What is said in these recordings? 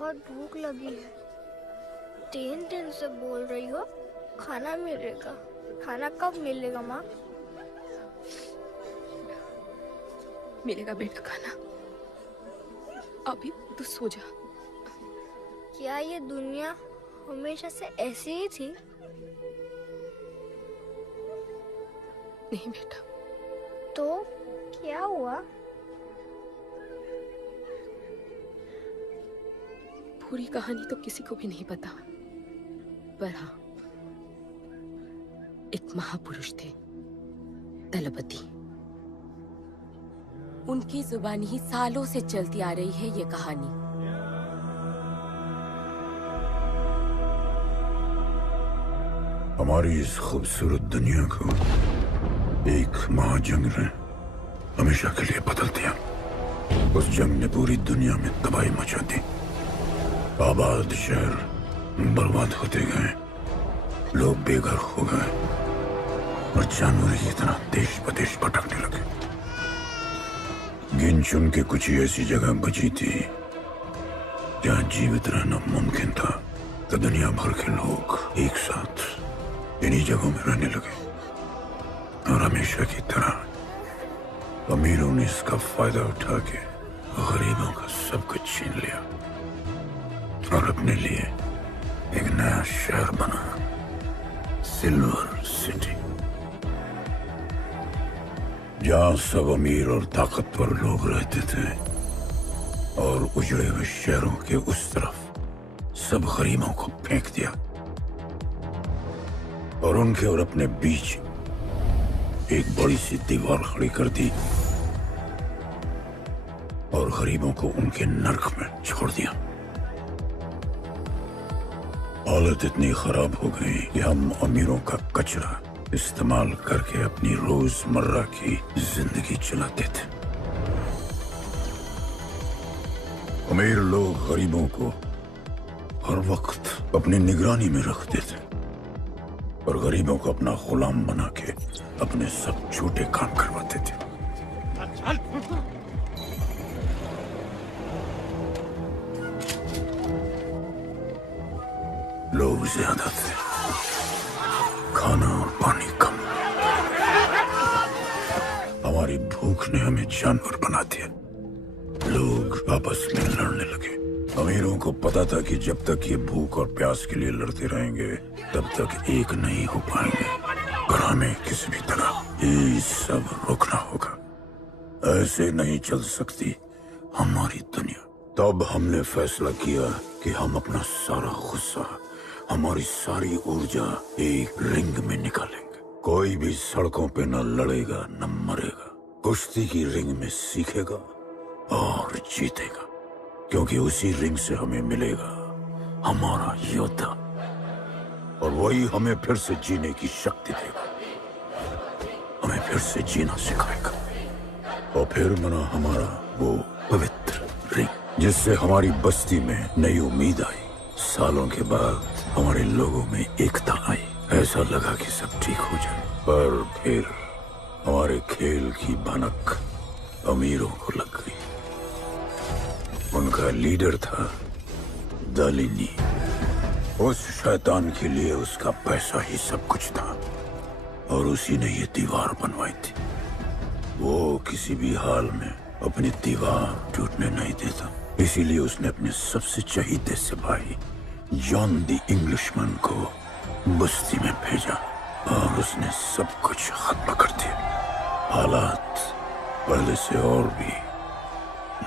बहुत भूख लगी है। 3 दिन से बोल रही हो खाना मिलेगा। खाना कब मिलेगा माँ? मिलेगा बेटा खाना। अभी तू सो जा। क्या ये दुनिया हमेशा से ऐसी ही थी? नहीं बेटा। तो क्या हुआ? पूरी कहानी तो किसी को भी नहीं पता, पर हाँ, एक महापुरुष थे, दलपति। उनकी जुबानी ही सालों से चलती आ रही है ये कहानी। हमारी इस खूबसूरत दुनिया को एक महाजंग ने हमेशा के लिए बदल दिया। उस जंग ने पूरी दुनिया में तबाही मचा दी। आबाद शहर बर्बाद होते गए, लोग बेघर हो गए और जानवर की तरह देश प्रदेश भटकने लगे। गिन चुन के कुछ ही ऐसी जगह बची थी जहां जीवित रहना मुमकिन था। तो दुनिया भर के लोग एक साथ इन्हीं जगहों में रहने लगे और हमेशा की तरह अमीरों ने इसका फायदा उठा के गरीबों का सब कुछ छीन लिया और अपने लिए एक नया शहर बना, सिल्वर सिटी, जहां सब अमीर और ताकतवर लोग रहते थे और उजड़े हुए शहरों के उस तरफ सब गरीबों को फेंक दिया और उनके और अपने बीच एक बड़ी सी दीवार खड़ी कर दी और गरीबों को उनके नर्क में छोड़ दिया। हालत इतनी खराब हो गई कि हम अमीरों का कचरा इस्तेमाल करके अपनी रोजमर्रा की जिंदगी चलाते थे। अमीर लोग गरीबों को हर वक्त अपनी निगरानी में रखते थे और गरीबों को अपना गुलाम बना के अपने सब छोटे काम करवाते थे। लोग ज्यादा थे, खाना और पानी कम। हमारी भूख ने हमें जानवर बना दिया। लोग आपस में लड़ने लगे। अमीरों को पता था कि जब तक ये भूख और प्यास के लिए लड़ते रहेंगे तब तक एक नहीं हो पाएंगे, पर हमें किसी भी तरह ये सब रोकना होगा। ऐसे नहीं चल सकती हमारी दुनिया। तब हमने फैसला किया कि हम अपना सारा गुस्सा, हमारी सारी ऊर्जा एक रिंग में निकालेंगे। कोई भी सड़कों पे न लड़ेगा न मरेगा, कुश्ती की रिंग में सीखेगा और जीतेगा, क्योंकि उसी रिंग से हमें मिलेगा हमारा योद्धा और वही हमें फिर से जीने की शक्ति देगा, हमें फिर से जीना सिखाएगा। और फिर बना हमारा वो पवित्र रिंग, जिससे हमारी बस्ती में नई उम्मीद आई। सालों के बाद हमारे लोगों में एकता आई। ऐसा लगा कि सब ठीक हो जाए, पर फिर हमारे खेल की भनक अमीरों को लग गई। उनका लीडर था दालिनी। उस शैतान के लिए उसका पैसा ही सब कुछ था और उसी ने ये दीवार बनवाई थी। वो किसी भी हाल में अपनी दीवार टूटने नहीं देता, इसीलिए उसने अपने सबसे चहीते सिपाही जॉन द इंग्लिशमैन को बस्ती में भेजा और उसने सब कुछ खत्म कर दिया। हालात पहले से और भी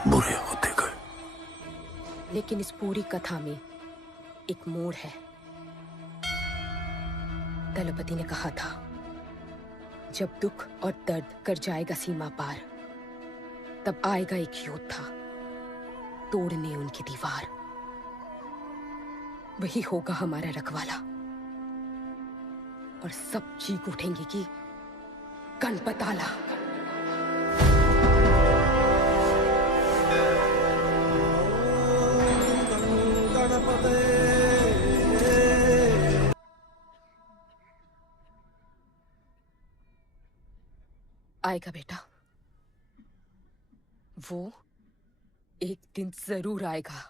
बुरे होते गए। लेकिन इस पूरी कथा में एक मोड़ है। दलपति ने कहा था, जब दुख और दर्द कर जाएगा सीमा पार, तब आएगा एक योद्धा तोड़ने उनकी दीवार। वही होगा हमारा रखवाला और सब चीख उठेंगे कि गणपताला। आएगा बेटा, वो एक दिन जरूर आएगा।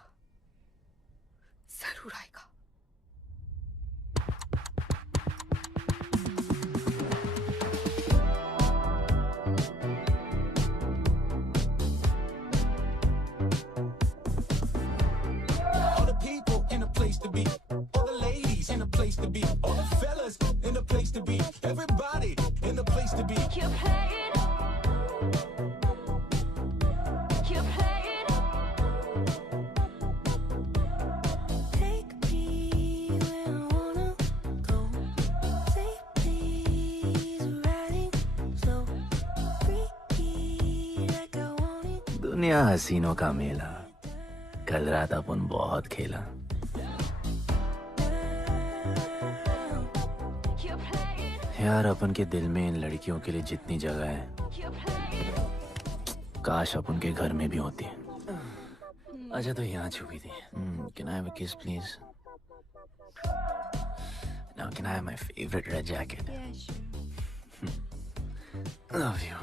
दुनिया हसीनों का मेला, कल रात अपन बहुत खेला। यार अपन के दिल में इन लड़कियों के लिए जितनी जगह है, काश अपन के घर में भी होती है। अच्छा तो यहाँ छुपी थी। Can I have a kiss please? Now can I have my favorite red jacket? Love you.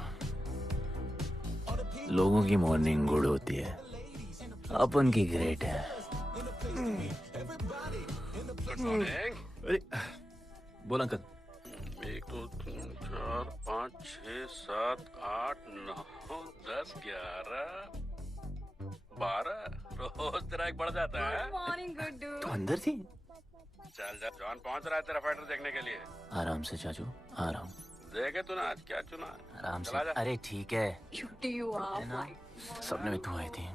लोगों की मॉर्निंग गुड होती है, अपन की ग्रेट है। अरे बोल अंकल। 1 2 3 4 5 6 7 8 9 10 11 12 रोज तेरा एक बढ़ जाता है। मॉर्निंग गुड्डू। तो अंदर थी। चल जा, जॉन पहुंच रहा है तेरा फाइटर देखने के लिए। आराम से चाचू, आराम। देखे तूने आज क्या चुना? आराम से। चला जा। अरे ठीक है, क्यूटी यू आर। सपने में तू आई थी।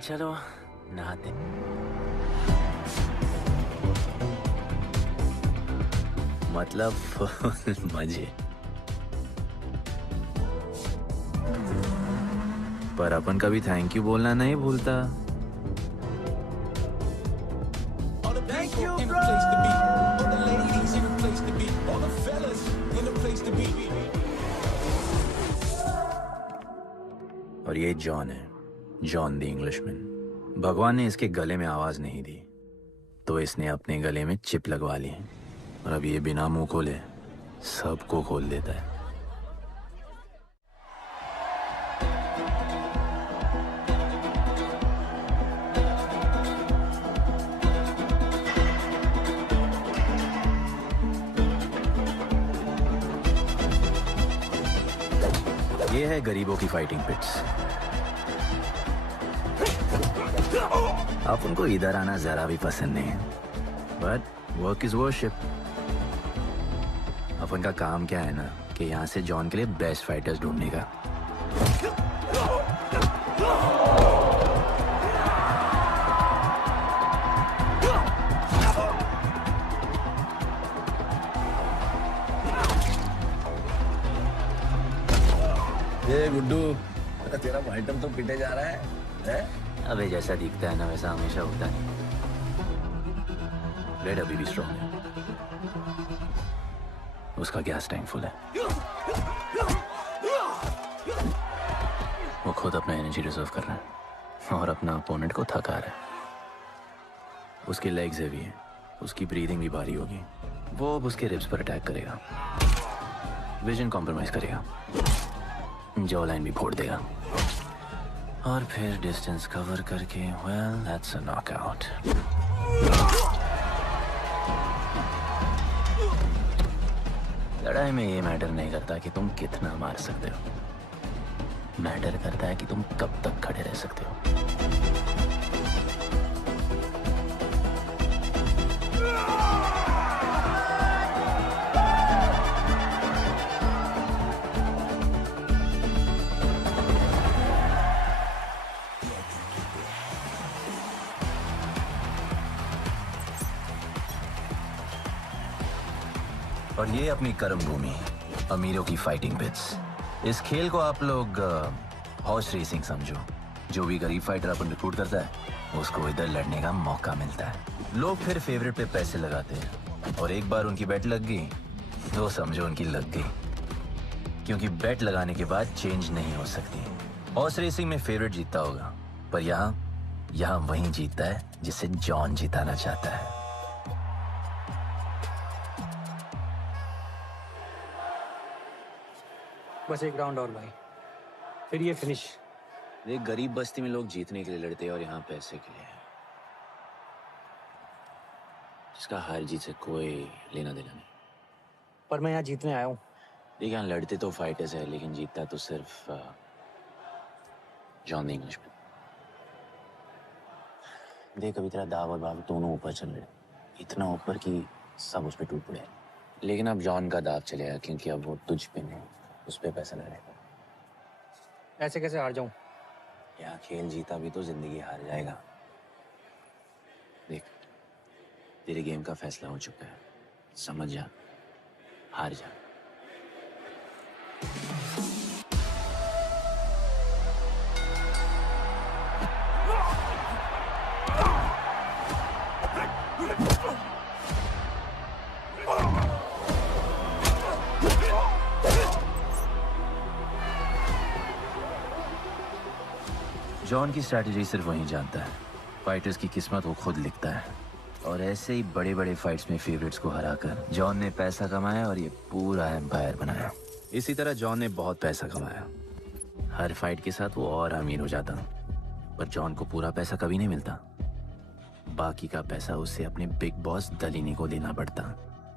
चलो नहाते। मतलब फुल मजे। पर अपन कभी थैंक यू बोलना नहीं भूलता। और ये जॉन है, जॉन द इंग्लिशमैन। भगवान ने इसके गले में आवाज नहीं दी, तो इसने अपने गले में चिप लगवा ली, और अब ये बिना मुंह खोले सबको खोल देता है। ये है गरीबों की फाइटिंग पिट्स। आप उनको इधर आना जरा भी पसंद नहीं है, बट वर्क इज वर्शिप। अपन का काम क्या है ना कि यहाँ से जॉन के लिए बेस्ट फाइटर्स ढूंढने का। ये गुड्डू, तेरा आइटम तो पिटे जा रहा है? अबे जैसा दिखता है ना वैसा हमेशा होता है। ब्लेड अभी भी स्ट्रॉन्ग है, उसका गैस टैंक फुल है। वो खुद अपना एनर्जी रिजर्व कर रहा है और अपना अपोनेंट को थका रहा है। उसके लेग्स हेवी हैं, उसकी ब्रीदिंग भी भारी होगी। वो अब उसके रिब्स पर अटैक करेगा, विजन कॉम्प्रोमाइज करेगा, जॉ लाइन भी फोड़ देगा, और फिर डिस्टेंस कवर करके वेल दैट्स अ नॉकआउट। लड़ाई में ये मैटर नहीं करता कि तुम कितना मार सकते हो, मैटर करता है कि तुम कब तक खड़े रह सकते हो। और ये अपनी कर्म भूमि, अमीरों की फाइटिंग पिट्स। इस खेल को आप लोग हॉर्स रेसिंग समझो। जो भी गरीब फाइटर अपन रिक्रूट करता है उसको इधर लड़ने का मौका मिलता है। लोग फिर फेवरेट पे पैसे लगाते हैं, और एक बार उनकी बेट लग गई तो समझो उनकी लग गई, क्योंकि बेट लगाने के बाद चेंज नहीं हो सकती। हॉर्स रेसिंग में फेवरेट जीतता होगा, पर यहाँ वही जीतता है जिसे जॉन जिताना चाहता है। बस एक राउंड और भाई, फिर ये फिनिश। एक गरीब बस्ती में लोग जीतने के लिए लड़ते हैं और यहाँ पैसे के लिए, जिसका हार जीत से कोई लेना देना नहीं। पर मैं यहाँ जीतने आया हूँ। देखिए यहाँ लड़ते तो फाइटर्स है, लेकिन जीतता तो सिर्फ जॉन द इंग्लिशमैन। देख अभी तेरा दाव और बाव दोनों ऊपर चल रहे, इतना ऊपर कि सब उस पर टूट पड़े। लेकिन अब जॉन का दाव चलेगा, क्योंकि अब वो तुझ पे नहीं उस पे पैसा लगाएगा। ऐसे कैसे हार जाऊं? यहाँ खेल जीता भी तो जिंदगी हार जाएगा। देख तेरे गेम का फैसला हो चुका है, समझ जा, हार जा। जॉन की स्ट्रैटेजी सिर्फ वही जानता है। फाइटर्स की किस्मत वो खुद लिखता है। और ऐसे ही बड़े बड़े फाइट्स में फेवरेट्स को हराकर जॉन ने पैसा कमाया और ये पूरा एम्पायर बनाया। इसी तरह जॉन ने बहुत पैसा कमाया। हर फाइट के साथ वो और अमीर हो जाता, पर जॉन को पूरा पैसा कभी नहीं मिलता। बाकी का पैसा उसे अपने बिग बॉस दलीनी को देना पड़ता।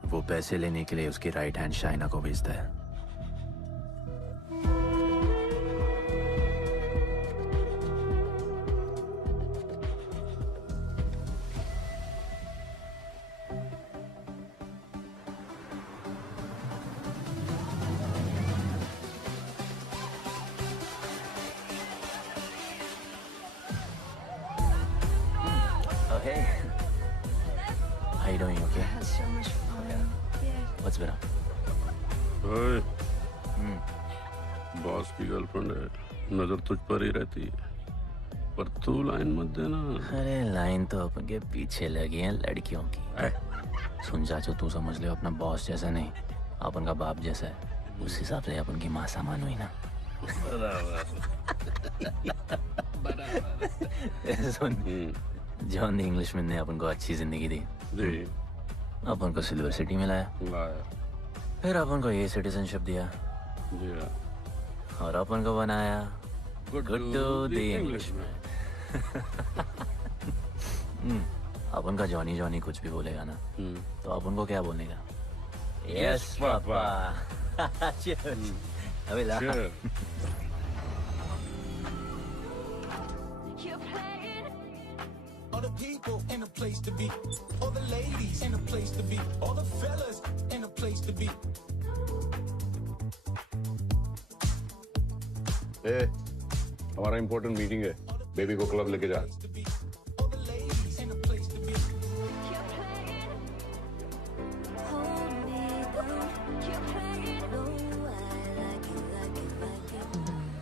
वो पैसे लेने के लिए उसकी राइट हैंड शाइना को भेजता है। Oh, hey. How you doing? Okay? Had so much fun. Yeah. What's better? ओए, बॉस की गर्लफ्रेंड है, नजर तुझ पर ही रहती है, पर तू लाइन मत देना। अरे लाइन तो अपन के पीछे लगी है लड़कियों की। सुन चाचो, तू समझ ले अपना बॉस जैसा नहीं, अपन का बाप जैसा है। उस हिसाब से अपन की माँ सामान हुई ना। सुन, जॉन द इंग्लिशमैन ने अपन को अच्छी जिंदगी दी। जी, अपन को सिल्वर सिटी में लाया, लाया। फिर अपन को ये सिटीजनशिप दिया जी हाँ। और अपन को बनाया गुड्डू द इंग्लिशमैन। अपन का जॉनी कुछ भी बोलेगा ना, तो अपन को क्या बोलने का? Yes papa. अबे ला। Sure. All the people in a place to be, all the ladies in a place to be, all the fellas in a place to be. ए, हमारा इम्पोर्टेंट मीटिंग है, बेबी को क्लब लेके जा। All the ladies in a place to be.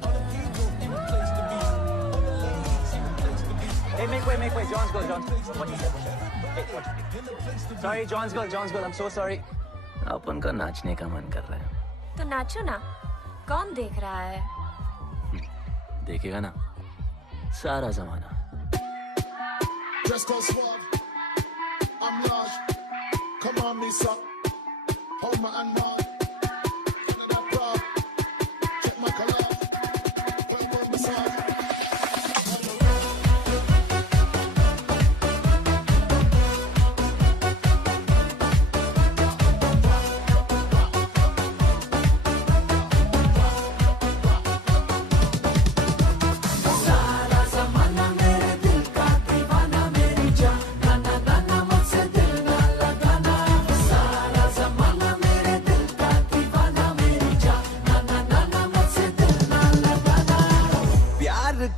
All the people in a place to be, all the ladies in a place to be. Hey, make way. John's girl. What you said? Hey, what? Sorry, John's girl. I'm so sorry. अपन का नाचने का मन कर रहा है। तो नाचो ना, कौन देख रहा है? देखेगा ना सारा जमाना। Dress code suave, I'm large. Come on, me son. Hold my hand now. Canada proud. Check my color. Put on massage.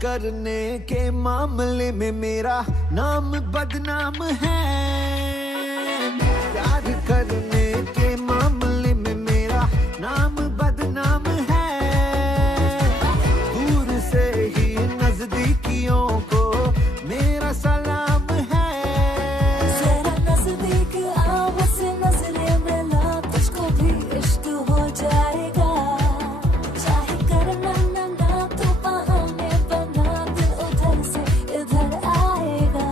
करने के मामले में मेरा नाम बदनाम है। प्यार करने के मामले में मेरा नाम बदनाम है। दूर से ही नजदीकियों को मेरा सलाम है। जरा नजदीक आ, बस नजरें मिला, तुझको भी इश्क हो जाएगा। चाहे करना ना तो बहाने बना, दिल उधर से इधर आएगा।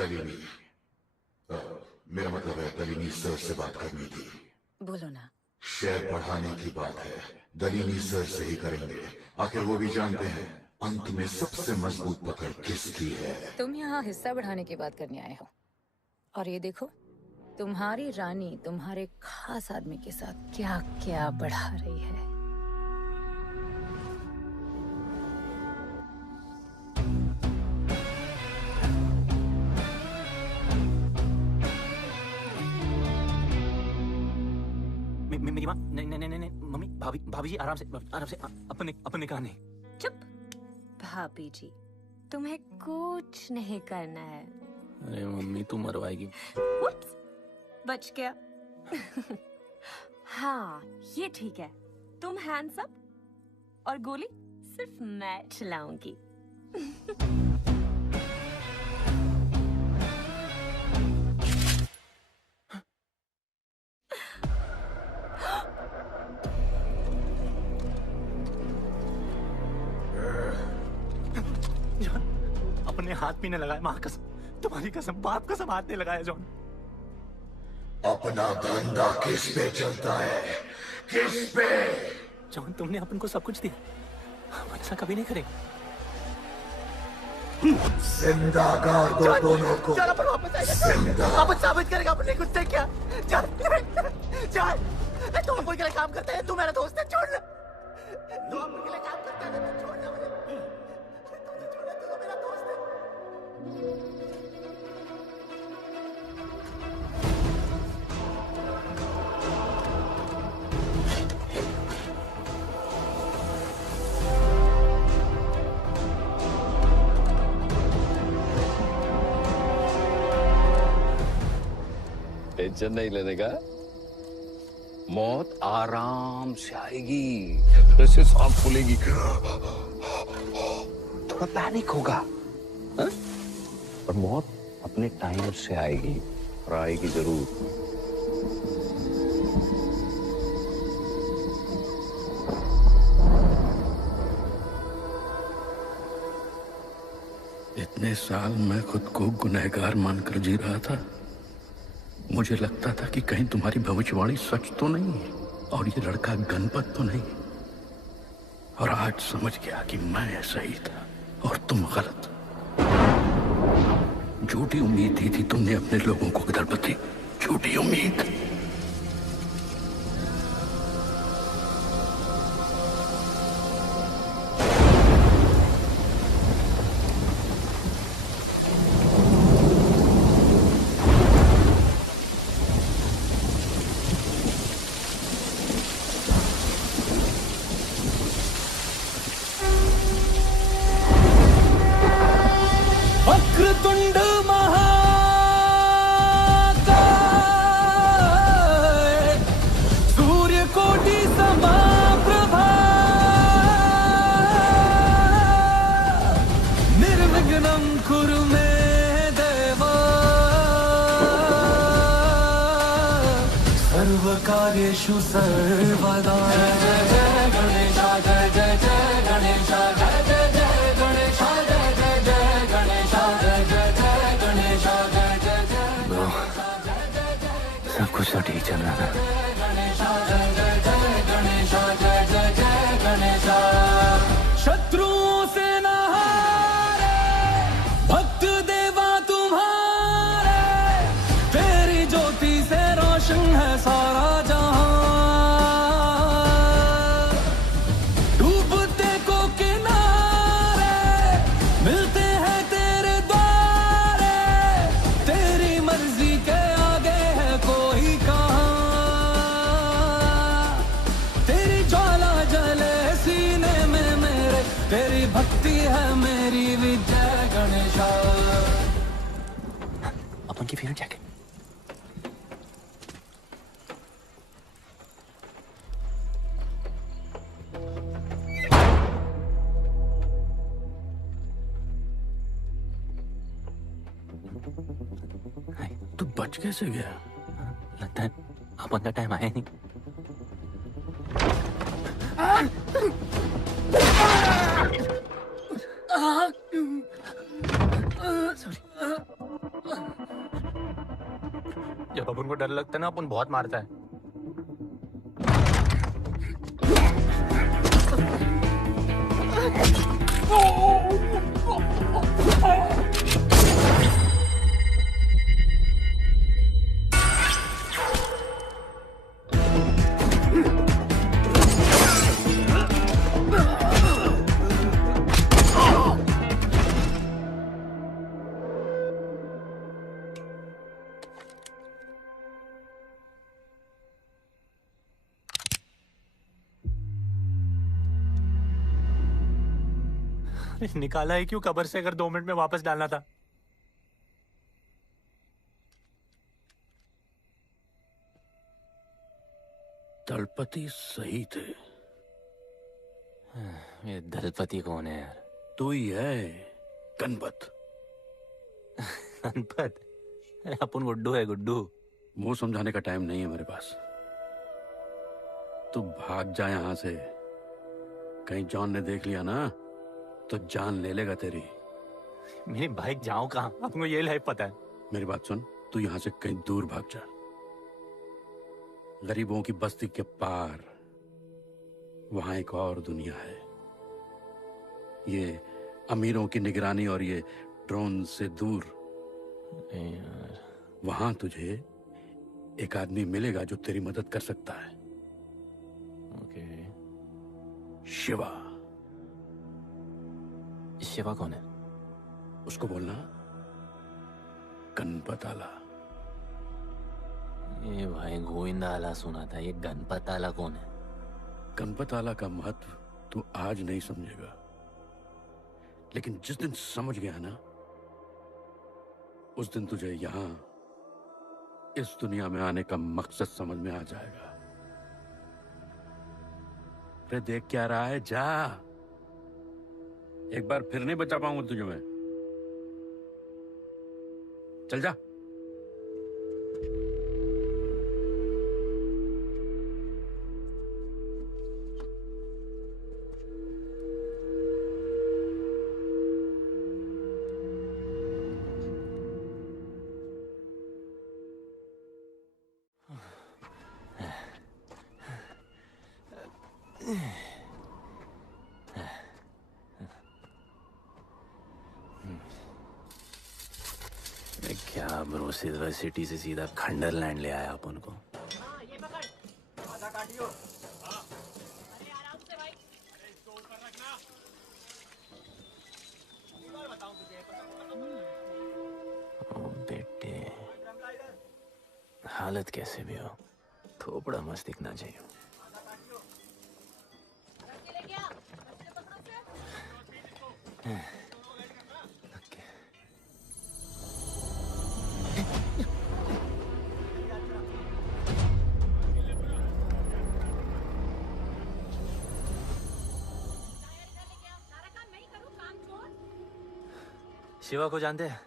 दलीनी, मेरा मतलब है दलीनी सर से बात करनी थी। बोलो ना। शेयर बढ़ाने की बात है, दलीनी सर से ही करेंगे। आखिर वो भी जानते हैं अंत में सबसे मजबूत पकड़ किसकी है। तुम यहाँ हिस्सा बढ़ाने की बात करने आए हो, और ये देखो तुम्हारी रानी तुम्हारे खास आदमी के साथ क्या क्या बढ़ा रही है। मेरी माँ, नहीं मम्मी, भाभी जी आराम से अपने कहा नहीं। चुप। भाभी जी, तुम्हें कुछ नहीं करना है। अरे मम्मी तू मरवाएगी। बच गया। हाँ ये ठीक है, तुम हैंड्स अप और गोली सिर्फ मैं चलाऊंगी। जॉन, अपने हाथ भी न लगाए, माँ कसम, तुम्हारी कसम, बाप कसम, हाथ नहीं लगाया जॉन। अपना धंधा किस पे चलता है, किस पे? जॉन तुमने अपन को सब कुछ दिया, हम ऐसा कभी नहीं करेंगे। जिंदा गाड़ दो दोनों को। जॉन अपन वापस आएगा, जिंदा। अपन साबित करेगा अपने कुछ से क्या। जॉन तू अपन के लिए काम करता है, तू मेरा दोस्त है, छोड़। तू अपन के लिए काम करता है, तू छोड़ना मुझे। टेंशन नहीं लेने का, मौत आराम से आएगी, जैसे सांप खुलेगी। थोड़ा पैनिक होगा, हा? पर मौत अपने टाइम से आएगी, और आएगी जरूर। इतने साल मैं खुद को गुनहगार मानकर जी रहा था। मुझे लगता था कि कहीं तुम्हारी भविष्यवाणी सच तो नहीं है और ये लड़का गणपत तो नहीं। और आज समझ गया कि मैं सही था और तुम गलत। झूठी उम्मीद दी थी तुमने अपने लोगों को गदरपति, झूठी उम्मीद। वक्रतुंड महाकाय, सूर्यकोटि समप्रभा, निर्विघ्नं कुरु मे देव, सर्वकार्येषु सर्वदा। जय जय जय गणेशा, जय जय जय गणेशा, जय जय जय गणेशा, जय जय जय गणेशा, जय जय जय गणेशा, जय जय जय। ब्रो, सब कुछ तो ठीक चल रहा था। गणेशा, जय जय जय गणेशा, जय जय जय गणेशा। शत्रुओं से न हारे, भक्त देवा तुम्हारे, तेरी ज्योति से रोशन है सारा जहां। डूबते को किनारे मिलते हैं तेरे द्वारे, तेरी मर्जी के आगे है कोई कहाँ। तेरी ज्वाला जले सीने में मेरे, तेरी भक्ति है मेरी विजय गणेशा। अपन की फेवरेट जैकेट। तू बच कैसे गया? लगता है अपन का टाइम आया नहीं। सॉरी। जब अपन को डर लगता है ना अपन बहुत मारता है। निकाला है क्यों कब्र से अगर 2 मिनट में वापस डालना था? दलपति सही थे। ये दलपति कौन है यार? तू ही है, गणपत। गणपत? अपन गुड्डू है, गुड्डू। मुंह समझाने का टाइम नहीं है मेरे पास। तू भाग जा यहाँ से। कहीं जॉन ने देख लिया ना तो जान ले लेगा तेरी। मेरी बाइक जाऊं कहाँ? आपको ये लाइफ पता है। मेरी बात सुन, तू यहाँ से कहीं दूर भाग जा। गरीबों की बस्ती के पार वहां एक और दुनिया है। ये अमीरों की निगरानी और ये ड्रोन से दूर। वहां तुझे एक आदमी मिलेगा जो तेरी मदद कर सकता है। ओके। शिवा। शिवा कौन है? उसको बोलना गणपत आला। ये भाई गोविंदा आला सुना था, ये गणपत आला कौन है? गणपत आला का महत्व तू आज नहीं समझेगा, लेकिन जिस दिन समझ गया ना उस दिन तुझे यहां इस दुनिया में आने का मकसद समझ में आ जाएगा। अरे देख क्या रहा है, जा। एक बार फिर नहीं बचा पाऊंगा तुझे मैं। चल जा। क्या ब्रो, सिल्वर सिटी से सीधा खंडरलैंड ले आया अपन को। ओ बेटे, हालत कैसे भी हो थोपड़ा मस्त दिखना चाहिए। शिवा को जानते हैं?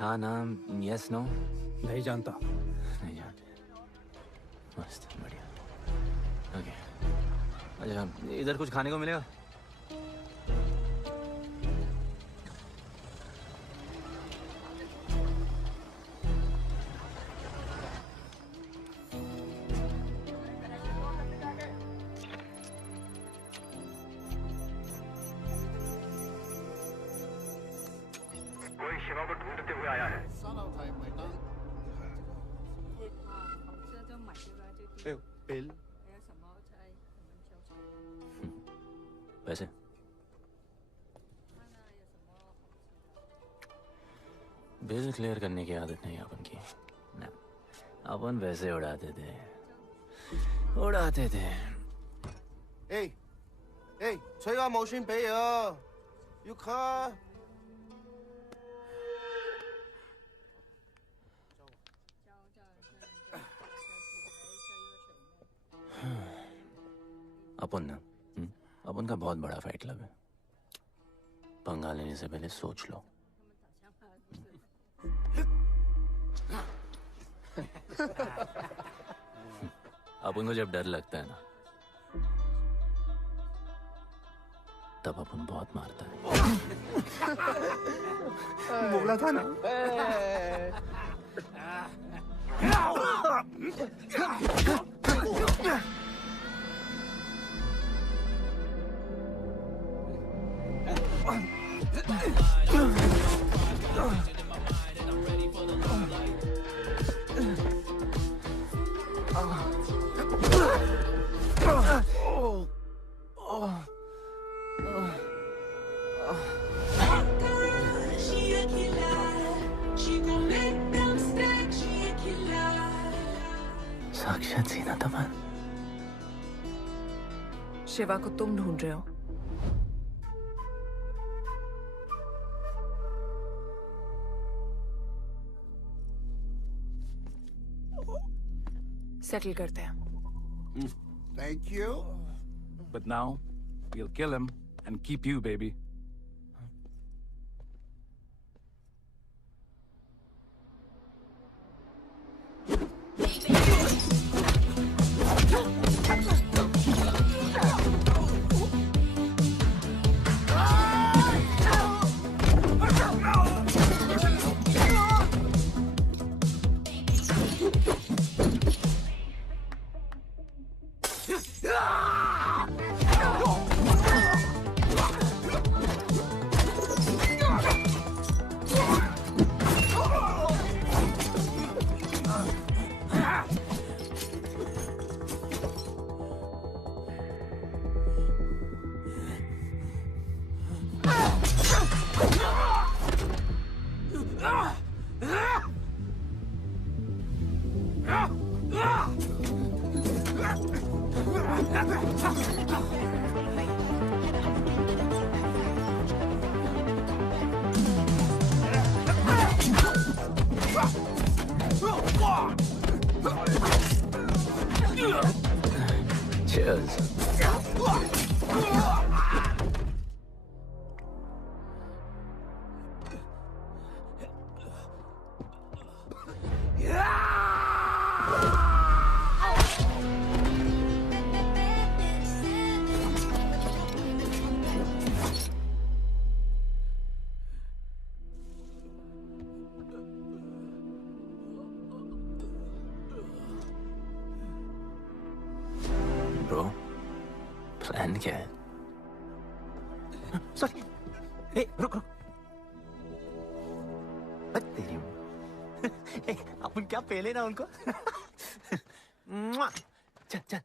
हाँ नाम, यस नो? नहीं जानता। नहीं जानते। मस्त, बढ़िया। ओके, अच्छा इधर कुछ खाने को मिलेगा? पैसे? बिल क्लियर करने की आदत नहीं अपन की ना। अपन वैसे उड़ाते थे।吹話冇錢俾啊，要卡。अपन ना, अपन का बहुत बड़ा फाइट क्लब है। पंगा लेने से पहले सोच लो। अपन को जब डर लगता है ना तब अपन बहुत मारता है। बोला था ना। साक्षात सीना तमन। शिवा को तुम ढूंढ रहे हो? सेटल करते हैं। Thank you. But now, we'll kill him and keep you, baby. Cheers. Bro, plan क्या है? सॉरी। रुक रुक। तेरी अपन क्या पहले ना उनको। चल चल,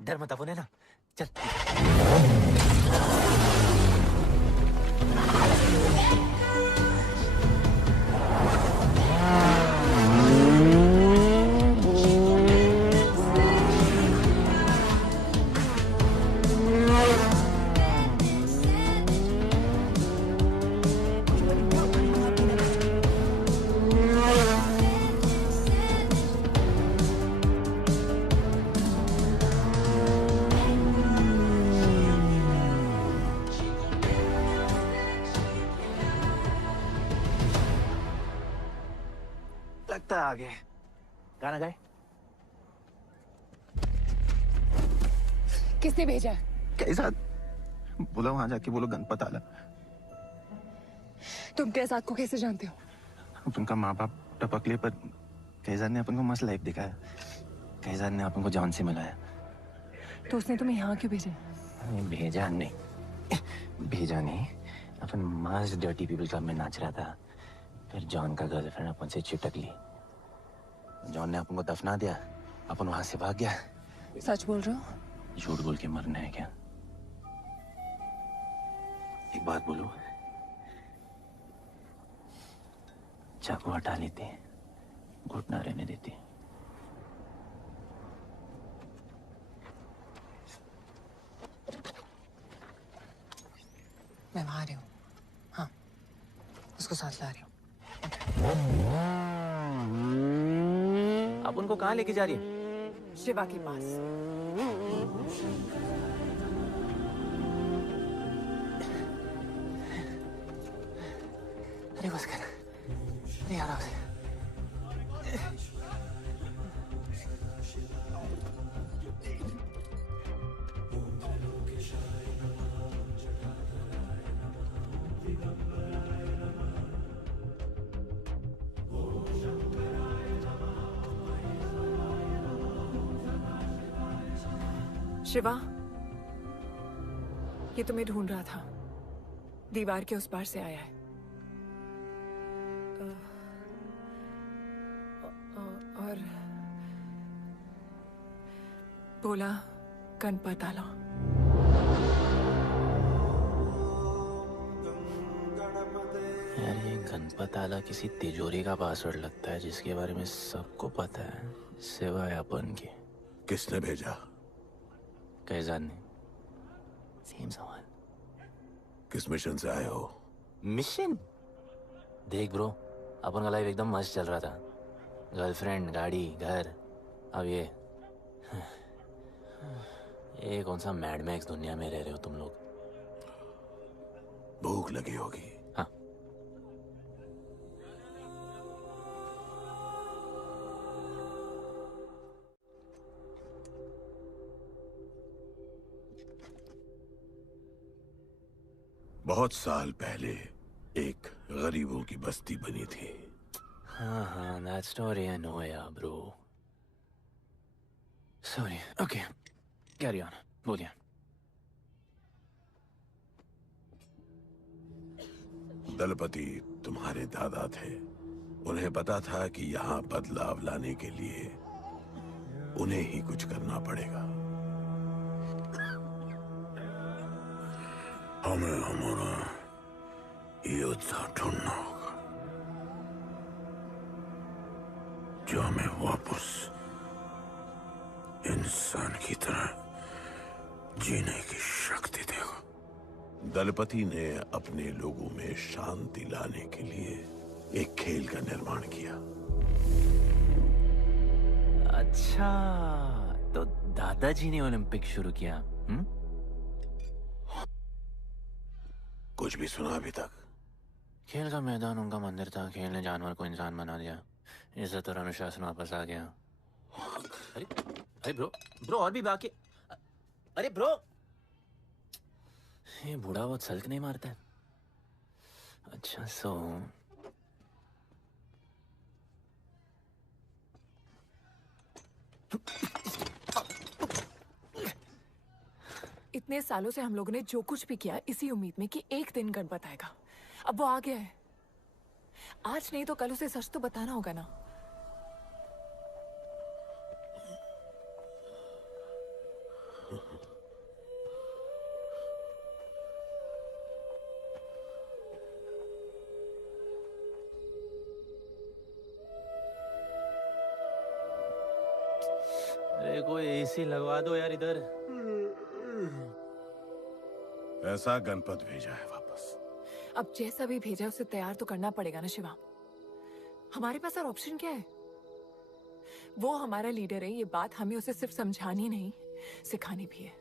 डर मत अपन है ना। चल। लगता है आगे गाना गाए। किसने भेजा? कैसा बोला वहां जाके बोलो गणपत आला। तुम कैसाद को कैसे जानते हो? अपन का माँ बाप टपकले पर कैसाद ने अपन को मस्त लाइफ दिखाया। कैसाद ने अपन को जॉन से मिलाया। तो उसने तुम्हें यहाँ क्यों भेजा? भेजा नहीं। अपन मस्त डर्टी पीपल क्लब में नाच रहा था। फिर जॉन का गर्लफ्रेंड अपन से चिपक ली। जॉन ने अपन को दफना दिया। अपन वहां से भाग गया। सच बोल रहे हो? झूठ बोल के मरना है क्या? एक बात बोलूं? चाकू हटा लेते, घुटना रहने देते। मैं वहां आ रही हूँ। हाँ, उसको साथ ला रही हूँ। आप उनको कहाँ लेके जा रही है? शिवा के पास। अरे बस कर। नहीं आराम से। शिवा, ये तुम्हें ढूंढ रहा था। दीवार के उस पार से आया है। और बोला गणपताला। यार ये गणपताला किसी तिजोरी का पासवर्ड लगता है जिसके बारे में सबको पता है सिवाय अपन के। किसने भेजा? कैजान ने। सेम सवाल। किस मिशन से आए हो? मिशन? देख ब्रो, अपन का लाइफ एकदम मस्त चल रहा था। गर्लफ्रेंड, गाड़ी, घर। अब ये कौन सा मैड मैक्स दुनिया में रह रहे हो तुम लोग। भूख लगी होगी। हाँ। बहुत साल पहले एक गरीबों की बस्ती बनी थी। हाँ, that story I know, yeah, bro. Sorry. Okay, carry on. बोलिए। दलपति तुम्हारे दादा थे। उन्हें पता था कि यहाँ बदलाव लाने के लिए उन्हें ही कुछ करना पड़ेगा। हमें हमारा योद्धा ढूंढना होगा जो हमें वापस इंसान की तरह जीने की शक्ति देगा। दलपति ने अपने लोगों में शांति लाने के लिए एक खेल का निर्माण किया। अच्छा, तो दादाजी ने ओलंपिक शुरू किया। कुछ भी सुना अभी तक? खेल का मैदान उनका मंदिर था। खेल ने जानवर को इंसान बना दिया। इज्जत और अनुशासन वापस आ गया। अरे ब्रो और भी बाकी। अरे ब्रो, ये बूढ़ा बहुत सल्क नहीं मारता है। अच्छा सो इतने सालों से हम लोगों ने जो कुछ भी किया इसी उम्मीद में कि एक दिन गणपत आएगा। अब वो आ गया है। आज नहीं तो कल उसे सच तो बताना होगा ना। अरे कोई एसी लगवा दो यार इधर। ऐसा गणपत भेजा है वापस। अब जैसा भी भेजा उसे तैयार तो करना पड़ेगा ना शिवा। हमारे पास और ऑप्शन क्या है? वो हमारा लीडर है, ये बात हमें उसे सिर्फ समझानी नहीं सिखानी भी है।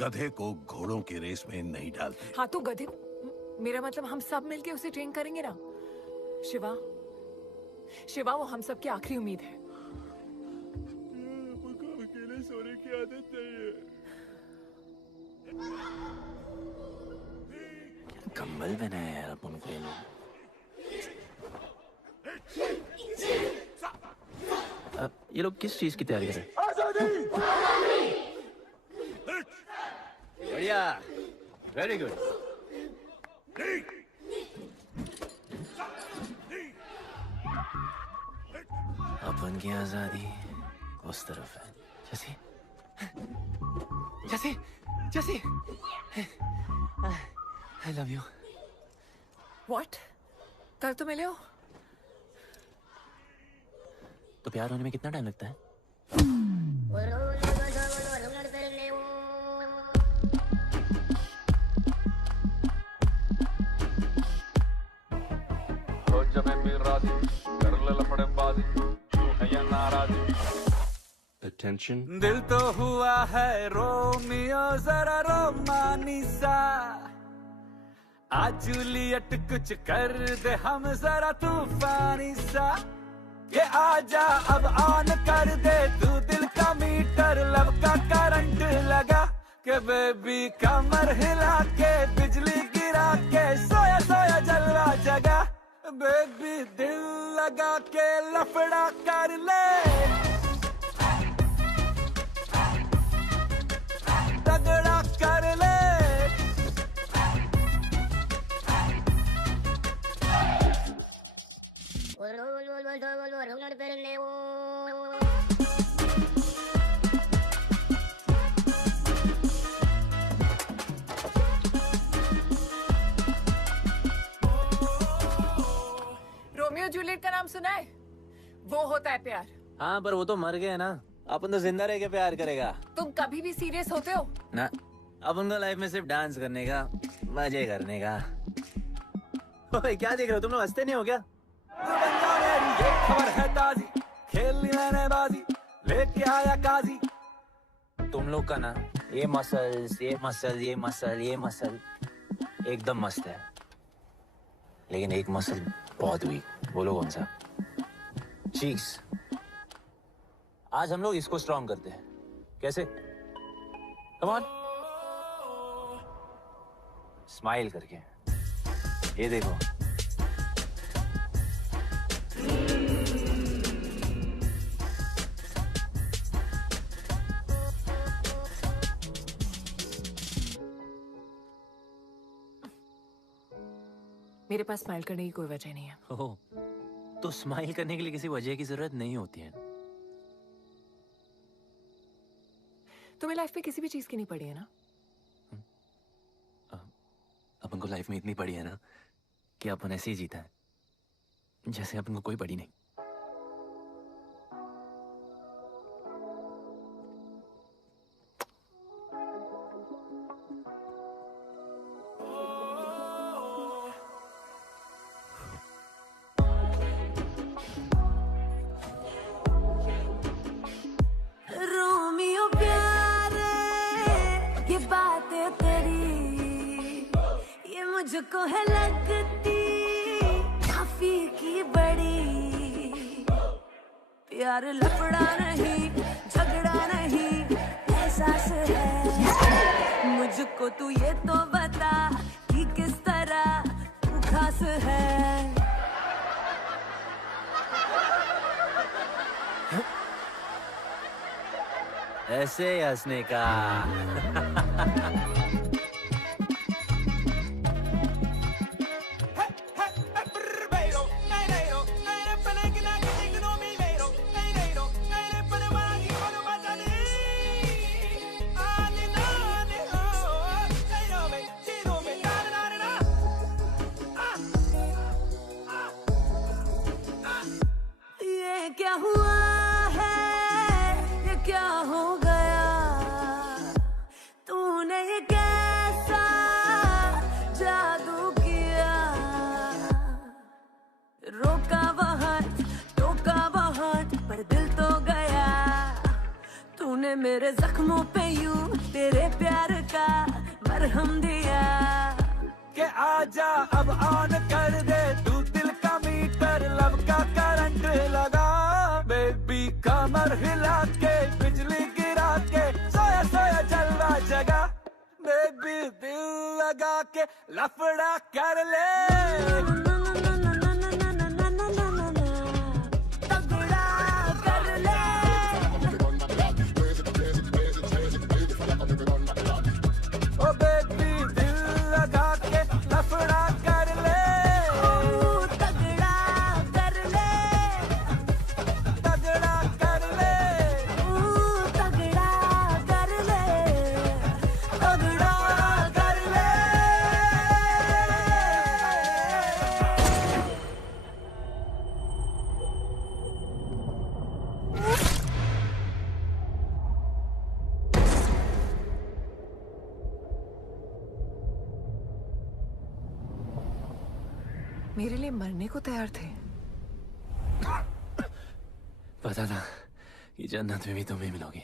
गधे को घोड़ों की रेस में नहीं डालते। हाँ तो गधे, मेरा मतलब हम सब मिलके उसे ट्रेन करेंगे ना। शिवा वो हम सब की आखिरी उम्मीद है। अकेले सोने की आदत नहीं है। कंबल बनाया यार अपन को ये लोग। अब ये लोग किस चीज की तैयारी कर रहे हैं? बढ़िया, वेरी गुड। अपन की आजादी उस तरफ है। जैसे I love you. What? कल तो मिले हो? तो प्यार होने में कितना टाइम लगता है? Attention. दिल तो हुआ है रोमियो जरा रोमानी सा। आज जूलियट कुछ कर दे हम जरा तूफानी सा। ये आजा अब ऑन कर दे तू दिल का मीटर, लब का करंट लगा के बेबी कमर हिला के बिजली गिरा के सोया सोया जलवा जगा। बेबी दिल लगा के लफड़ा कर ले। सुना है? वो होता है प्यार। हाँ पर वो तो मर गए ना, अपन तो जिंदा रह के प्यार करेगा तुम कभी भी सीरियस होते हो? ना। अपन को लाइफ में सिर्फ डांस करने का, मजे करने का। ओए क्या देख रहे हो तुम लोग, हंसते नहीं हो क्या? ये खबर है ताजी, खेलनी मैंने बाजी, लेके आया काजी। तुम लोग का ना ये मसल एकदम मस्त है, लेकिन एक मसल बहुत वीक। बोलो कौन सा? चीक्स। आज हम लोग इसको स्ट्रॉन्ग करते हैं। कैसे? कम ऑन, स्माइल करके। ये देखो, मेरे पास स्माइल करने की कोई वजह नहीं है। ओह, तो स्माइल करने के लिए किसी वजह की जरूरत नहीं होती है। तुम्हें लाइफ में किसी भी चीज की नहीं पड़ी है ना? अपन को लाइफ में इतनी पड़ी है ना कि अपन ऐसे ही जीता है जैसे अपन को कोई पड़ी नहीं। रोमियो प्यारे, ये बातें तेरी, ये मुझको है लगती काफी की बड़ी। प्यार लफड़ा नहीं, झगड़ा नहीं, एहसास है। मुझको तू ये तो बता कि किस तरह तू खास है। ऐसे हंसने का। ये क्या हुआ है, ये क्या हो गया, तूने ये कैसा जादू किया। रोका बहुत, टोका बहुत, पर दिल तो गया। तूने मेरे जख्मों पे यूं तेरे प्यार का मरहम दिया। के आजा अब ऑन कर दे तू दिल का मीटर, लब का करंट लगा। बेबी कमर हिला के, बिजली गिरा के, सोया सोया जलवा जगा। बेबी दिल लगा के लफड़ा कर ले। तगड़ा कर ले। ओ बेबी दिल लगा के लफड़ा कर ले। तगड़ा कर ले। तगड़ा कर ले। तगड़ा कर ले। तगड़ा कर ले। मेरे लिए मरने को तैयार थे। पता था कि जन्नत में भी तुम्हें मिलोगी।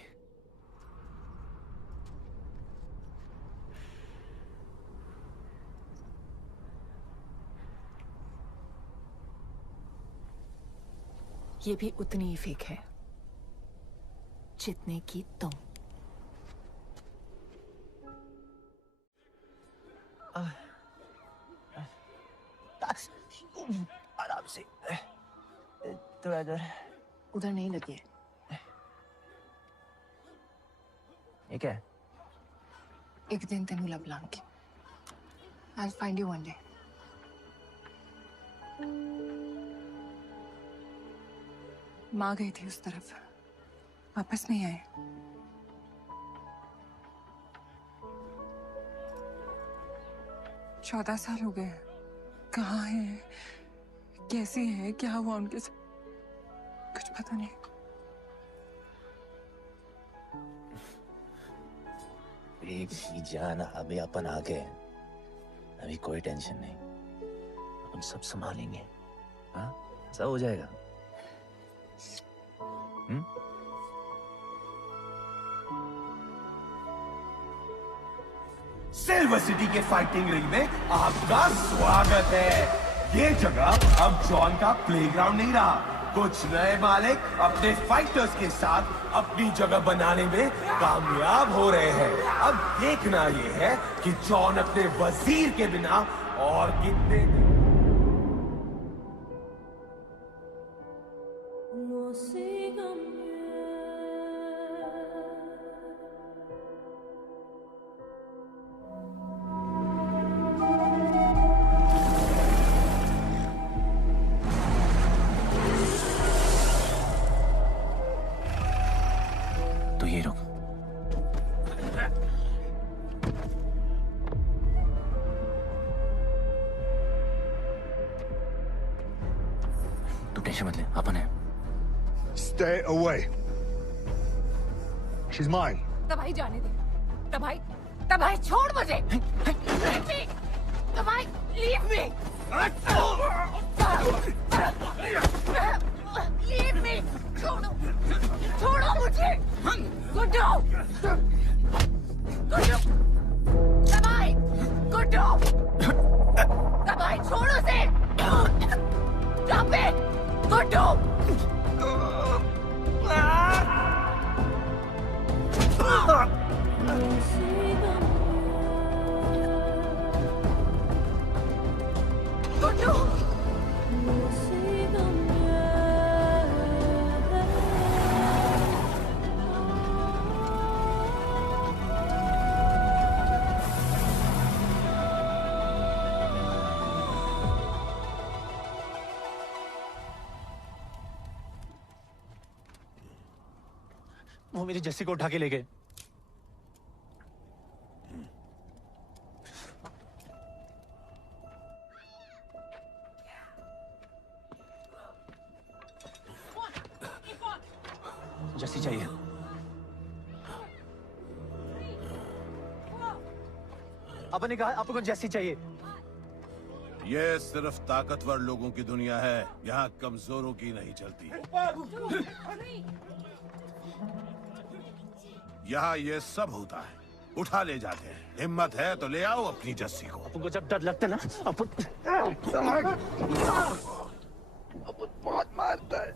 ये भी उतनी ही फेक है जितने की तुम। आराम से, थोड़ा इधर। उधर नहीं लगी है। ये क्या है? एक दिन तेनू लब Langi. I'll find you one day. माँ गई थी उस तरफ, वापस नहीं आए। चौदह साल हो गए। कहाँ है, कैसी है, क्या हुआ उनके साथ? पता नहीं। बेबी जान, अभी अपन आ गए, अभी कोई टेंशन नहीं, हम सब संभालेंगे। हाँ, सब हो जाएगा। सिल्वर सिटी के फाइटिंग रिंग में आपका स्वागत है। ये जगह अब जॉन का प्लेग्राउंड नहीं रहा। कुछ नए मालिक अपने फाइटर्स के साथ अपनी जगह बनाने में कामयाब हो रहे हैं। अब देखना ये है कि जॉन अपने वजीर के बिना और कितने तो ये रुक। तू टेंशन मत ले, अपन है। Stay away. She's mine. तबाही जाने दे। तबाही छोड़ मुझे। तबाही leave me. Leave me. छोड़ो मुझे। गुड्डू। तबाही छोड़ो से। Stop it. गुड्डू। गुड्डू। वो मेरी जस्सी को उठा के ले गए। जस्सी चाहिए। अपन ने कहा आपको जस्सी चाहिए। ये सिर्फ ताकतवर लोगों की दुनिया है, यहाँ कमजोरों की नहीं चलती। यहाँ ये सब होता है, उठा ले जाते हैं। हिम्मत है तो ले आओ अपनी जस्सी को। आपको जब डर लगता है ना, अपन बहुत मारता है।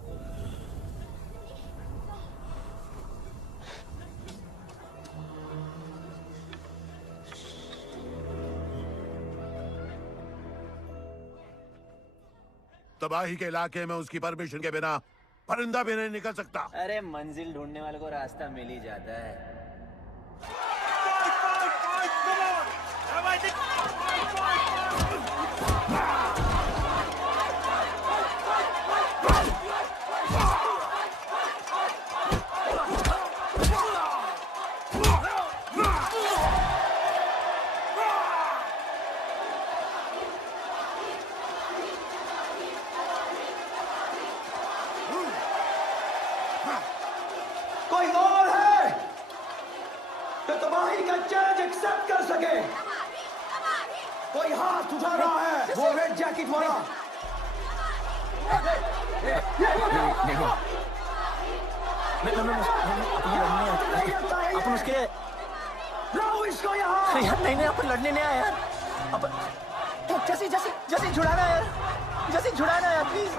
तबाही के इलाके में उसकी परमिशन के बिना परिंदा भी नहीं निकल सकता। अरे मंजिल ढूंढने वाले को रास्ता मिल ही जाता है। कोई और है तो तबाही का चैलेंज एक्सेप्ट कर सके? कोई हाथ उठा रहा है? वो रेड जैकेट वाला। अपन उसके लाओ इसको यहाँ। यार नहीं अपन लड़ने नहीं आया यार। अपन जैसी छुड़ाना यार, जैसी छुड़ाना यार प्लीज।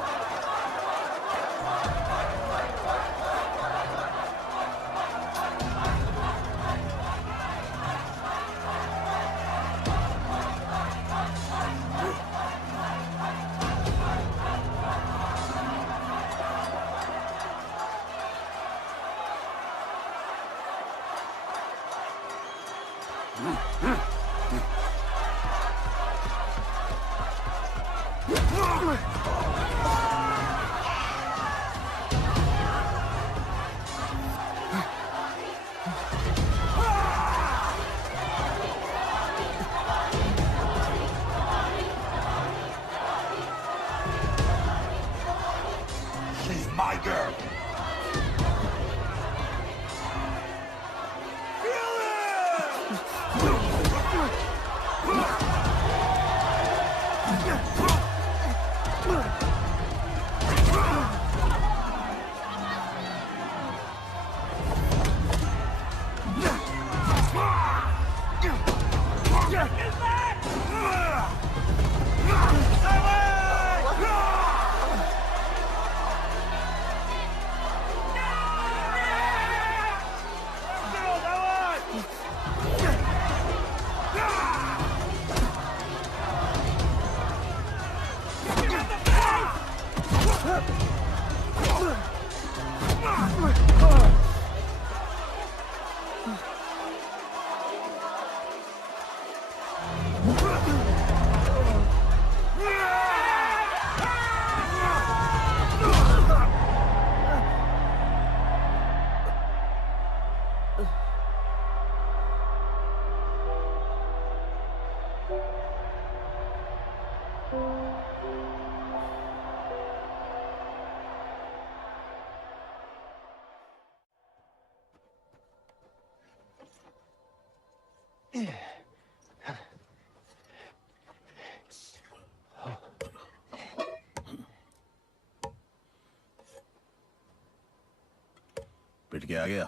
पिट के आ गया?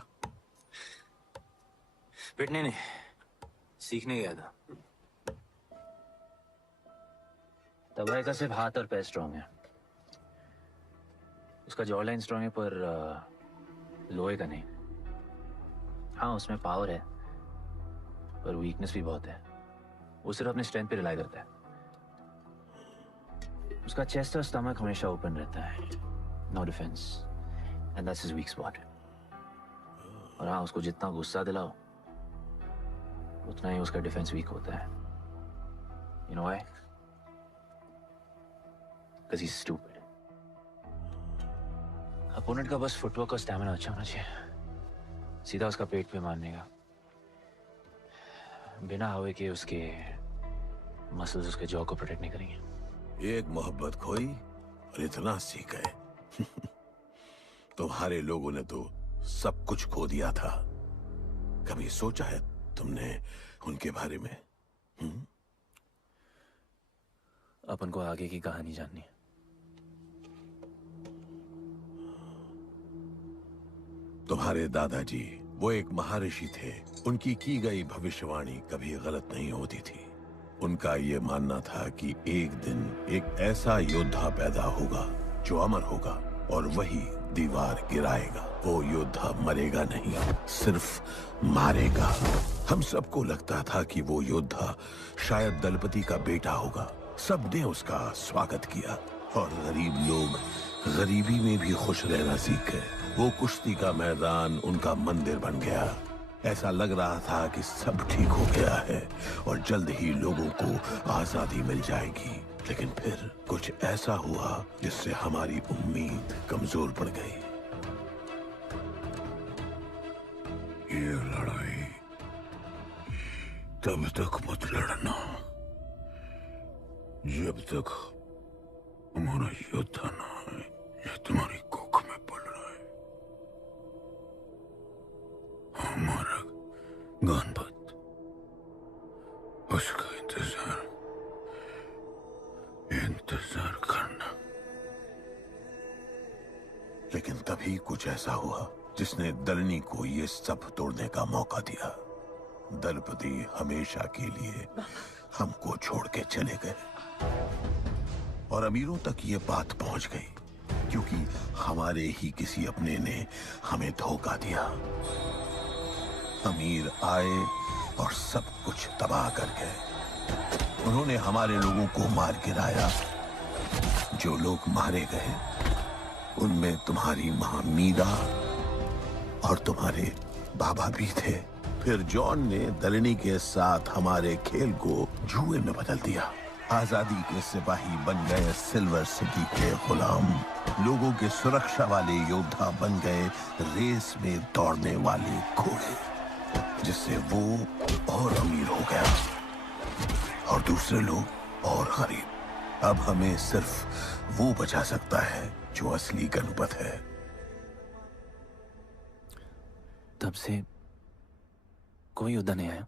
पिटने नहीं, सीखने गया था। तबाही का सिर्फ हाथ और पैर स्ट्रांग है, उसका जॉ लाइन स्ट्रांग है, पर लोहे का नहीं। हाँ, उसमें पावर है, पर वीकनेस भी बहुत है। वो सिर्फ अपने स्ट्रेंथ पे रिलाई करता है। उसका चेस्ट और स्टमक हमेशा ओपन रहता है, no defence, and that's his weak spot. और हाँ, उसको जितना गुस्सा दिलाओ उतना ही उसका डिफेंस वीक होता है। You know why? Because he's stupid. Opponent का बस फुटवर्क और स्टैमिना अच्छा होना चाहिए, सीधा उसका पेट पे मारने का, बिना हवा के उसके मसल्स उसके जॉ को प्रोटेक्ट नहीं करेंगे। एक मोहब्बत खोई और इतना सीख गए। तुम्हारे लोगों ने तो सब कुछ खो दिया था। कभी सोचा है तुमने उनके बारे में? अपन को आगे की कहानी जाननी है। तुम्हारे दादाजी वो एक महर्षि थे। उनकी की गई भविष्यवाणी कभी गलत नहीं होती थी। उनका ये मानना था कि एक दिन एक ऐसा योद्धा पैदा होगा जो अमर होगा और वही दीवार गिराएगा। वो योद्धा मरेगा नहीं, सिर्फ मारेगा। हम सबको लगता था कि वो योद्धा शायद दलपति का बेटा होगा। सबने उसका स्वागत किया और गरीब लोग गरीबी में भी खुश रहना सीख गए। वो कुश्ती का मैदान उनका मंदिर बन गया। ऐसा लग रहा था कि सब ठीक हो गया है और जल्द ही लोगों को आजादी मिल जाएगी। लेकिन फिर कुछ ऐसा हुआ जिससे हमारी उम्मीद कमजोर पड़ गई। ये लड़ाई तब तक मत लड़ना जब तक हमारा योद्धा ना है या तुम्हारी कोख में पल रहा है। हमारा गणपत, उसका इंतजार करना। लेकिन तभी कुछ ऐसा हुआ जिसने दलनी को ये सब तोड़ने का मौका दिया। दलपति हमेशा के लिए हमको छोड़ के चले गए और अमीरों तक ये बात पहुंच गई क्योंकि हमारे ही किसी अपने ने हमें धोखा दिया। अमीर आए और सब कुछ तबाह कर गए। उन्होंने हमारे लोगों को मार गिराया। जो लोग मारे गए उनमें तुम्हारी मां मीरा और तुम्हारे बाबा भी थे। फिर जॉन ने दलनी के साथ हमारे खेल को जुए में बदल दिया। आजादी के सिपाही बन गए सिल्वर सिटी के गुलाम। लोगों के सुरक्षा वाले योद्धा बन गए रेस में दौड़ने वाले घोड़े, जिससे वो और अमीर हो गया और दूसरे लोग और गरीब। अब हमें सिर्फ वो बचा सकता है जो असली गणपत है। तब से कोई योद्धा नहीं आया?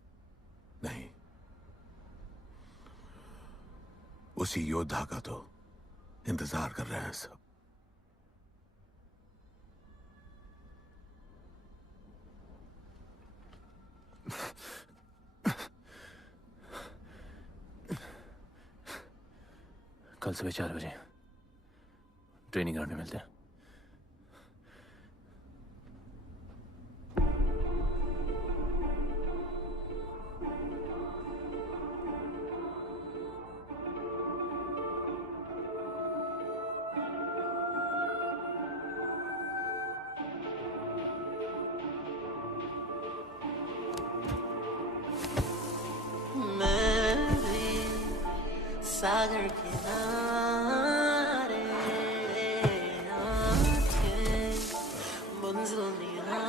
नहीं, उसी योद्धा का तो इंतजार कर रहे हैं सब। कल सुबह 4 बजे ट्रेनिंग ग्राउंड में मिलते हैं। सागर किनारे आंखें मंजिल निहारे।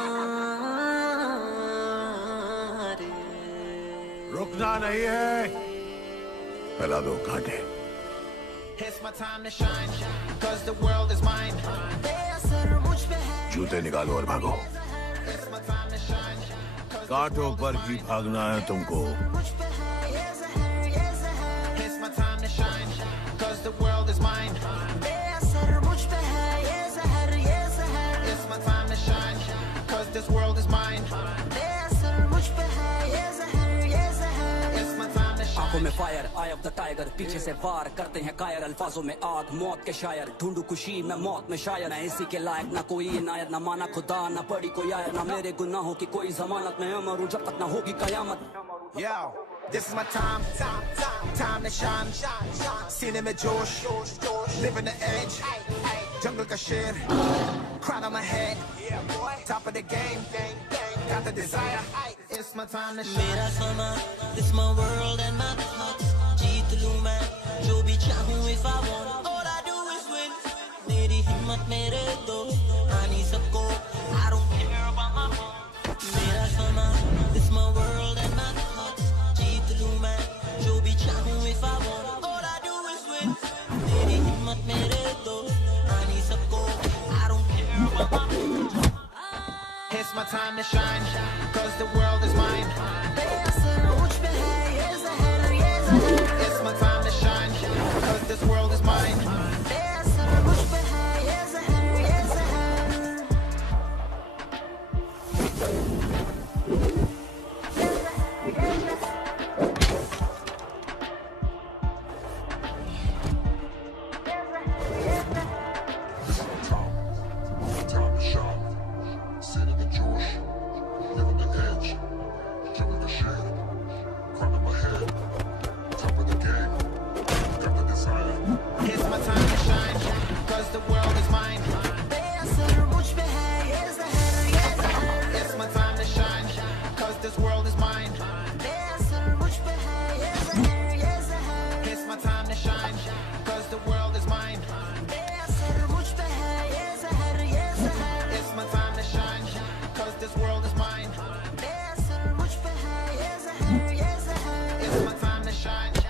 रुकना नहीं है, फैला दो कांटे। जूते निकालो और भागो। कांटों पर ही भागना है तुमको। The world is mine. बेअसर मुझ पे है ये जहर ये जहर। It's my time to shine, 'cause this world is mine. बेअसर मुझ पे है ये जहर ये जहर। It's my time to shine. आंखों में fire, I of the tiger, पीछे से वार करते हैं कायर, अल्फाजों में आग, मौत के शायर, ढूंढू खुशी मैं मौत में शायर, है इसी के लायक ना कोई इनायत, ना माना खुदा ना पड़ी कोई आयर, ना मेरे गुनाहों की कोई जमानत, मैं अमर हूं जब तक ना होगी कयामत। Yo, this is my time, time to shine. सीने में जोश, living the edge. Jungle का शेर, crown on my head. Top of the game, got the desire. It's my time to shine. मेरा समा, this my world and my thoughts. जीत लूं मैं जो भी चाहूं if I want. All I do is win. मेरी हिम्मत मेरे दोस्त, आनी सबको. I don't care about my phone. मेरा समा, this my world and my thoughts. जीत लूं मैं जो भी चाहूं if I want. All I do is win. मेरी हिम्मत मेरे दोस्त, आनी सबको. I don't care about my phone. It's my time to shine, 'cause the world is mine. बेअसर मुझ पे है ये जहर ये जहर। It's my time to shine, 'cause this world is mine. बेअसर मुझ पे है ये जहर ये जहर। Time to shine. Sitting in Josh, living the edge. Jungle the shit, crown on my head. Top of the game, got the desire. It's my time to shine, 'cause the world is mine. बेअसर मुझ पे है ये जहर ये जहर। It's my time to shine, 'cause this world is mine. बेअसर मुझ पे है ये जहर ये जहर। It's my time to shine, 'cause the world is mine. बेअसर मुझ पे है ये जहर ये जहर। It's my time to shine, 'cause this world is mine. बेअसर मुझ पे है ये जहर ये जहर। It's my time to shine.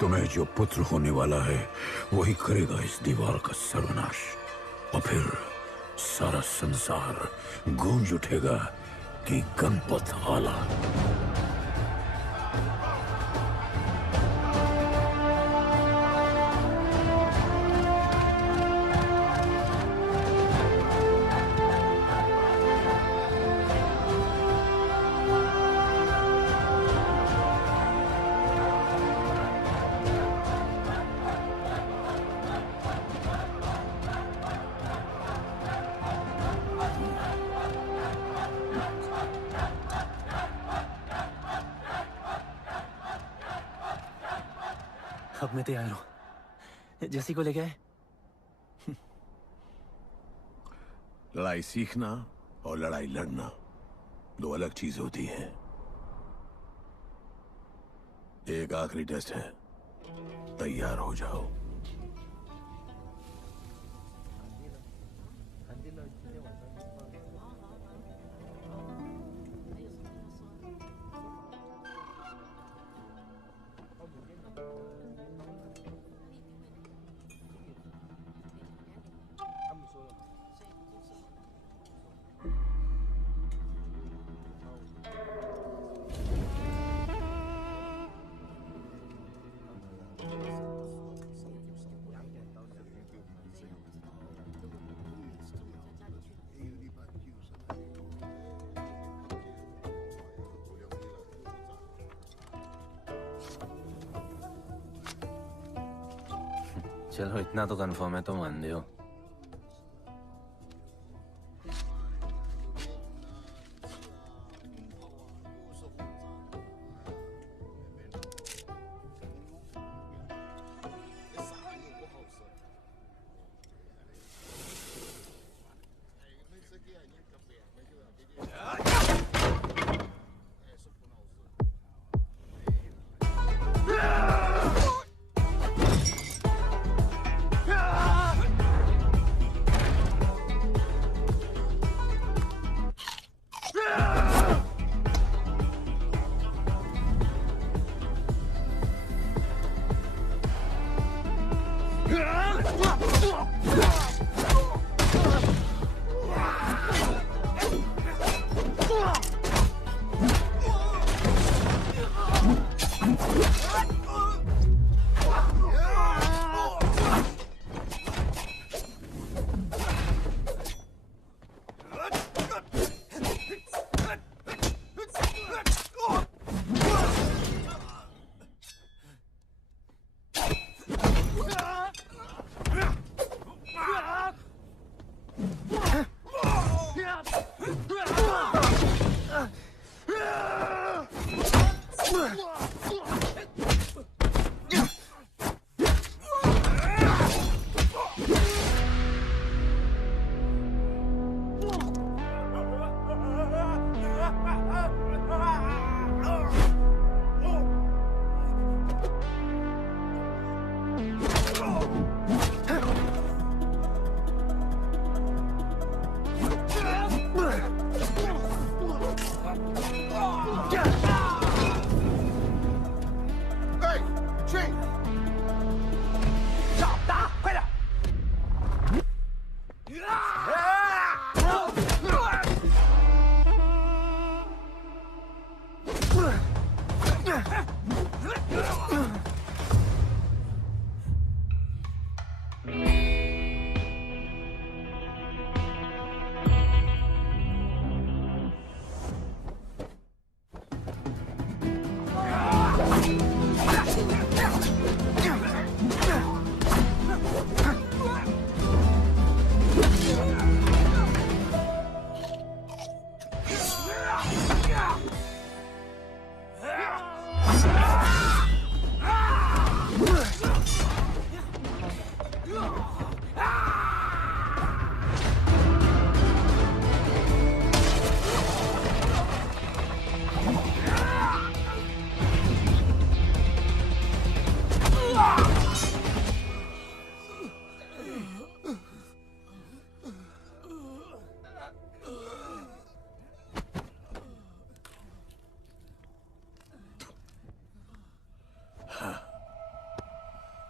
तुम्हें जो पुत्र होने वाला है वही करेगा इस दीवार का सर्वनाश, और फिर सारा संसार गूंज उठेगा कि गणपत आला। अब मैं तैयार हूं। जैसी को लेके आए। लड़ाई सीखना और लड़ाई लड़ना दो अलग चीज होती है। एक आखिरी टेस्ट है, तैयार हो जाओ। चलो इतना तो कंफर्म है, तो मान दो।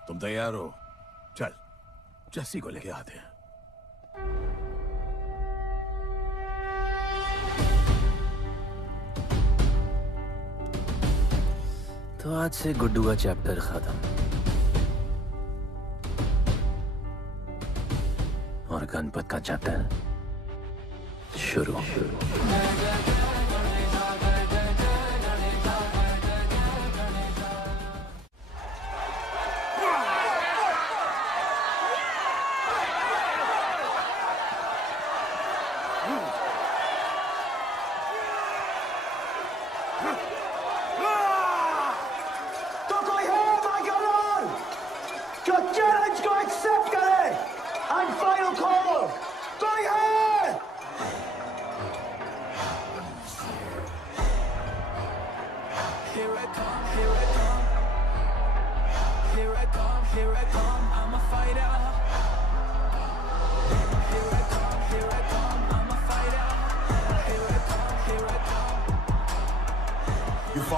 तुम तैयार हो? चल जस्सी को लेके आते हैं। तो आज से गुड्डू का चैप्टर खत्म और गणपत का चैप्टर शुरू। चैलेंज को एक्सेप्ट करे एंड फाइनल कॉल कोई है?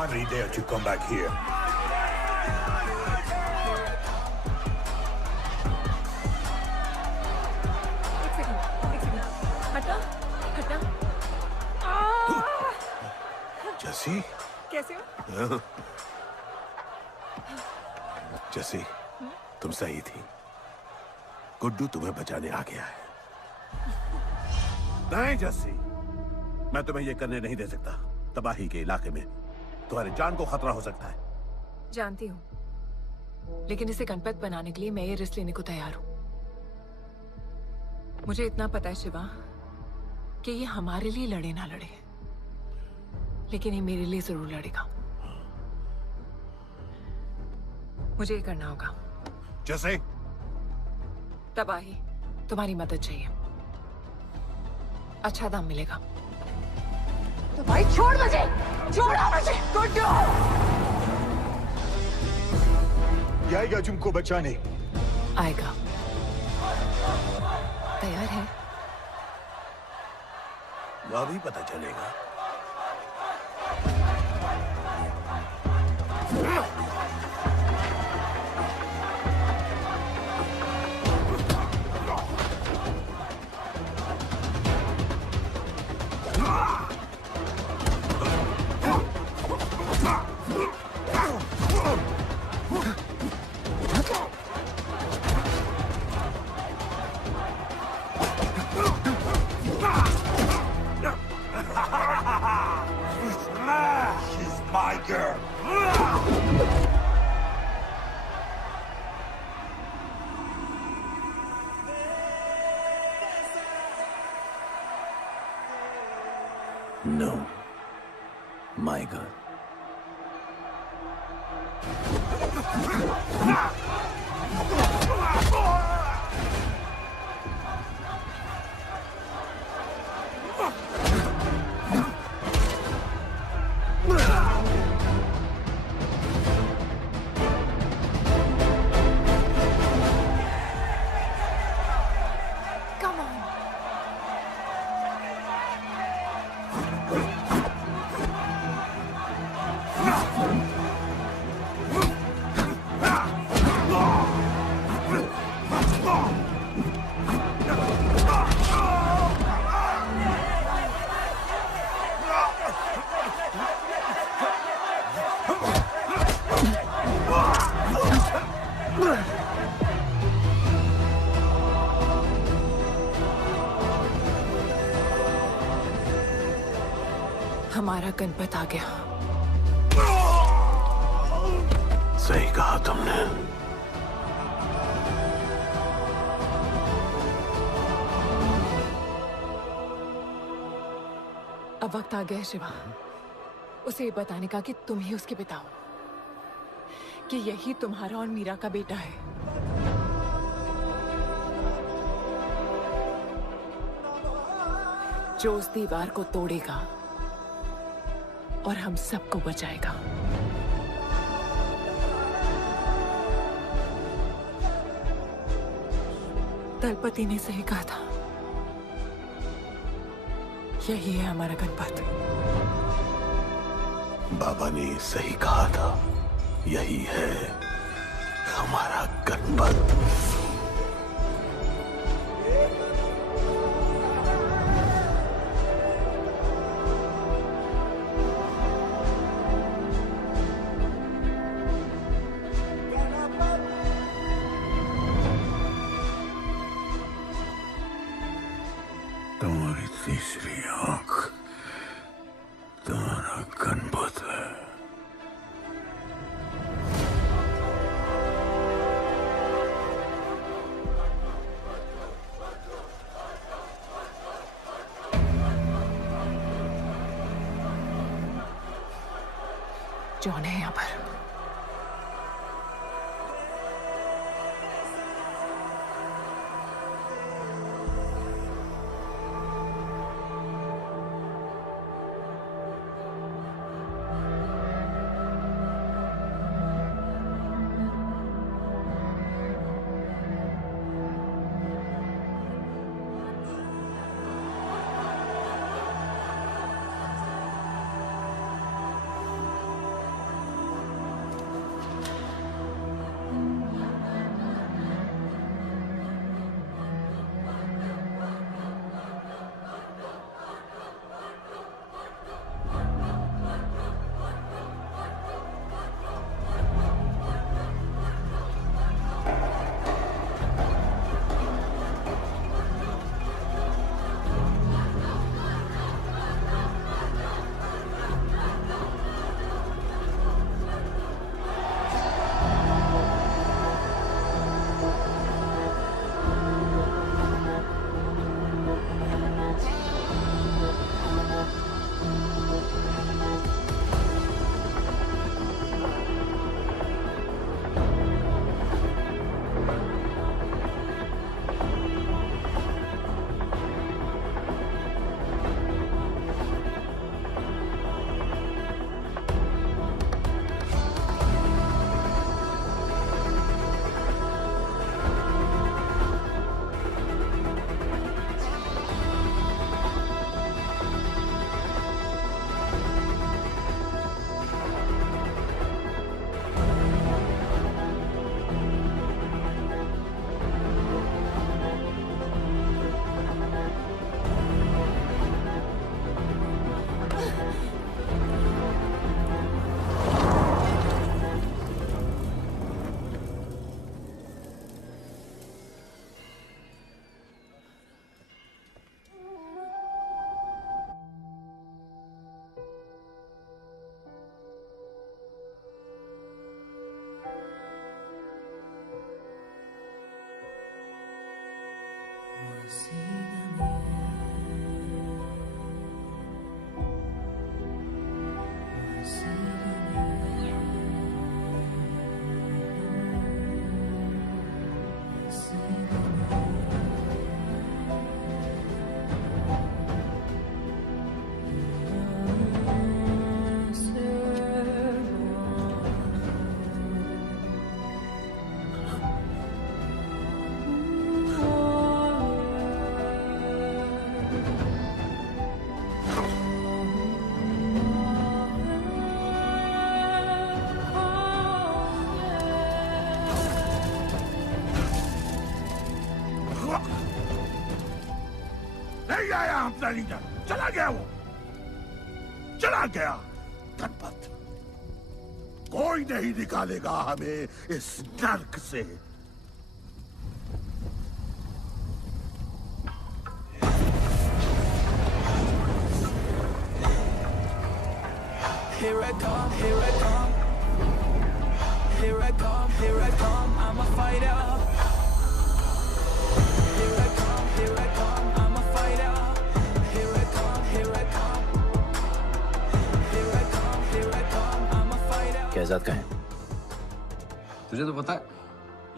finally dared to come back here. हटा हटा। जसी कैसे हो? जसी तुम सही थी। गुड्डू तुम्हें बचाने आ गया है। नहीं जसी, मैं तुम्हें यह करने नहीं दे सकता। तबाही के इलाके में तुम्हारी जान को खतरा हो सकता है। जानती हूँ, लेकिन इसे गणपत बनाने के लिए मैं ये रिस्क लेने को तैयार हूँ। मुझे इतना पता है शिवा कि ये हमारे लिए लड़े ना लड़े, लेकिन ये मेरे लिए जरूर लड़ेगा। मुझे ये करना होगा। जैसे तबाही, तुम्हारी मदद चाहिए। अच्छा दाम मिलेगा। तो भाई छोड़ मुझे, छोड़ो मुझे। गुड्डू ये आएगा तुमको बचाने। आएगा। तैयार है? अभी पता चलेगा। She's my girl. No, my girl. Come on. हमारा गणपत आ गया। सही कहा तुमने। अब वक्त आ गया है शिवा, उसे ये बताने का कि तुम ही उसके पिता हो, कि यही तुम्हारा और मीरा का बेटा है। जो उस दीवार को तोड़ेगा और हम सबको बचाएगा। दलपति ने सही कहा था, यही है हमारा गणपत। बाबा ने सही कहा था, यही है हमारा गणपत। तुम्हारी तीसरी आंख तुम्हारा गणपत है। जॉन है यहाँ पर। नहीं आया अपना लीडर, चला गया वो, चला गया। गणपत, कोई नहीं निकालेगा हमें इस नर्क से। Here I come, here I come. Here I come, here I come. I'm a fighter. Here I come, here I come. I'm a fighter. Here I come, here I come. Here I come, here I come. I'm a fighter. Kaizad का है? तुझे तो पता है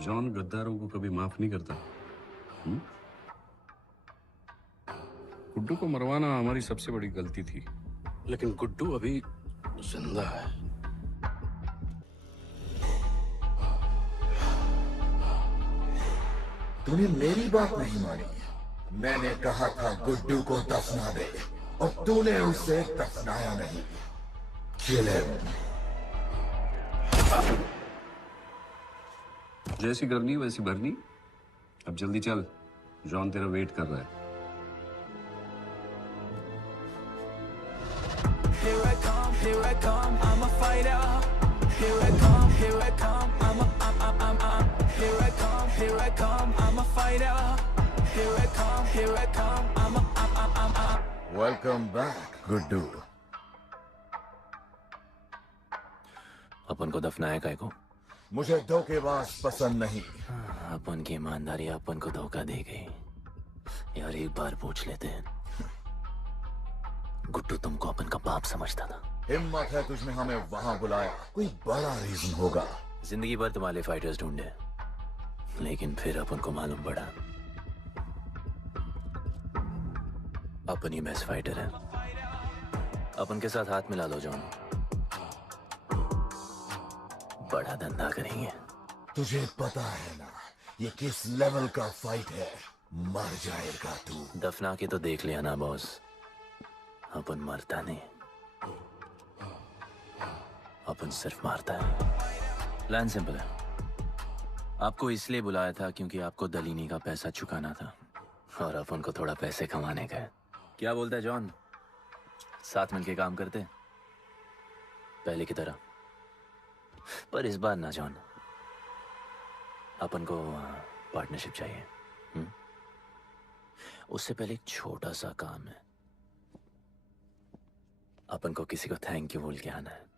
John गद्दारों को कभी माफ नहीं करता। गुड्डू को मरवाना हमारी सबसे बड़ी गलती थी, लेकिन गुड्डू अभी जिंदा है। तूने मेरी बात नहीं मानी। मैंने कहा था गुड्डू को दफना दे और तूने उसे दफनाया नहीं। Kill him. जैसी करनी वैसी भरनी। अब जल्दी चल, जॉन तेरा वेट कर रहा है। Here I come, here I come. I'm a fighter. Here I come, here I come. I'm here I come, here I come. I'm a fighter. Here I come, here I come. I'm Welcome back, Guddu. अपन को दफनाया काय को? मुझे धोखेबाज पसंद नहीं। अपन की ईमानदारी अपन को धोखा दे गई। यार एक बार पूछ लेते हैं, गुड्डू तुमको अपन का बाप समझता था। हिम्मत है तुझने हमें वहां बुलाया, कोई बड़ा रीजन होगा। जिंदगी भर तुम्हारे फाइटर्स ढूंढे, लेकिन फिर अपन को मालूम पड़ा अपन ही बेस्ट फाइटर है। अपन के साथ हाथ मिला लो जॉन, बड़ा धंधा करेंगे। तुझे पता है ना ये किस लेवल का फाइट है? मर जाएगा तू। दफना के तो देख लिया ना बॉस, अपन मरता नहीं, अपन सिर्फ मारता है। प्लान सिंपल है, आपको इसलिए बुलाया था क्योंकि आपको दलीनी का पैसा चुकाना था और अपन को थोड़ा पैसे कमाने का है। क्या बोलता है जॉन, साथ मिलके काम करते पहले की तरह? पर इस बार ना जॉन, अपन को पार्टनरशिप चाहिए। उससे पहले एक छोटा सा काम है, अपन को किसी को थैंक यू बोल के आना है।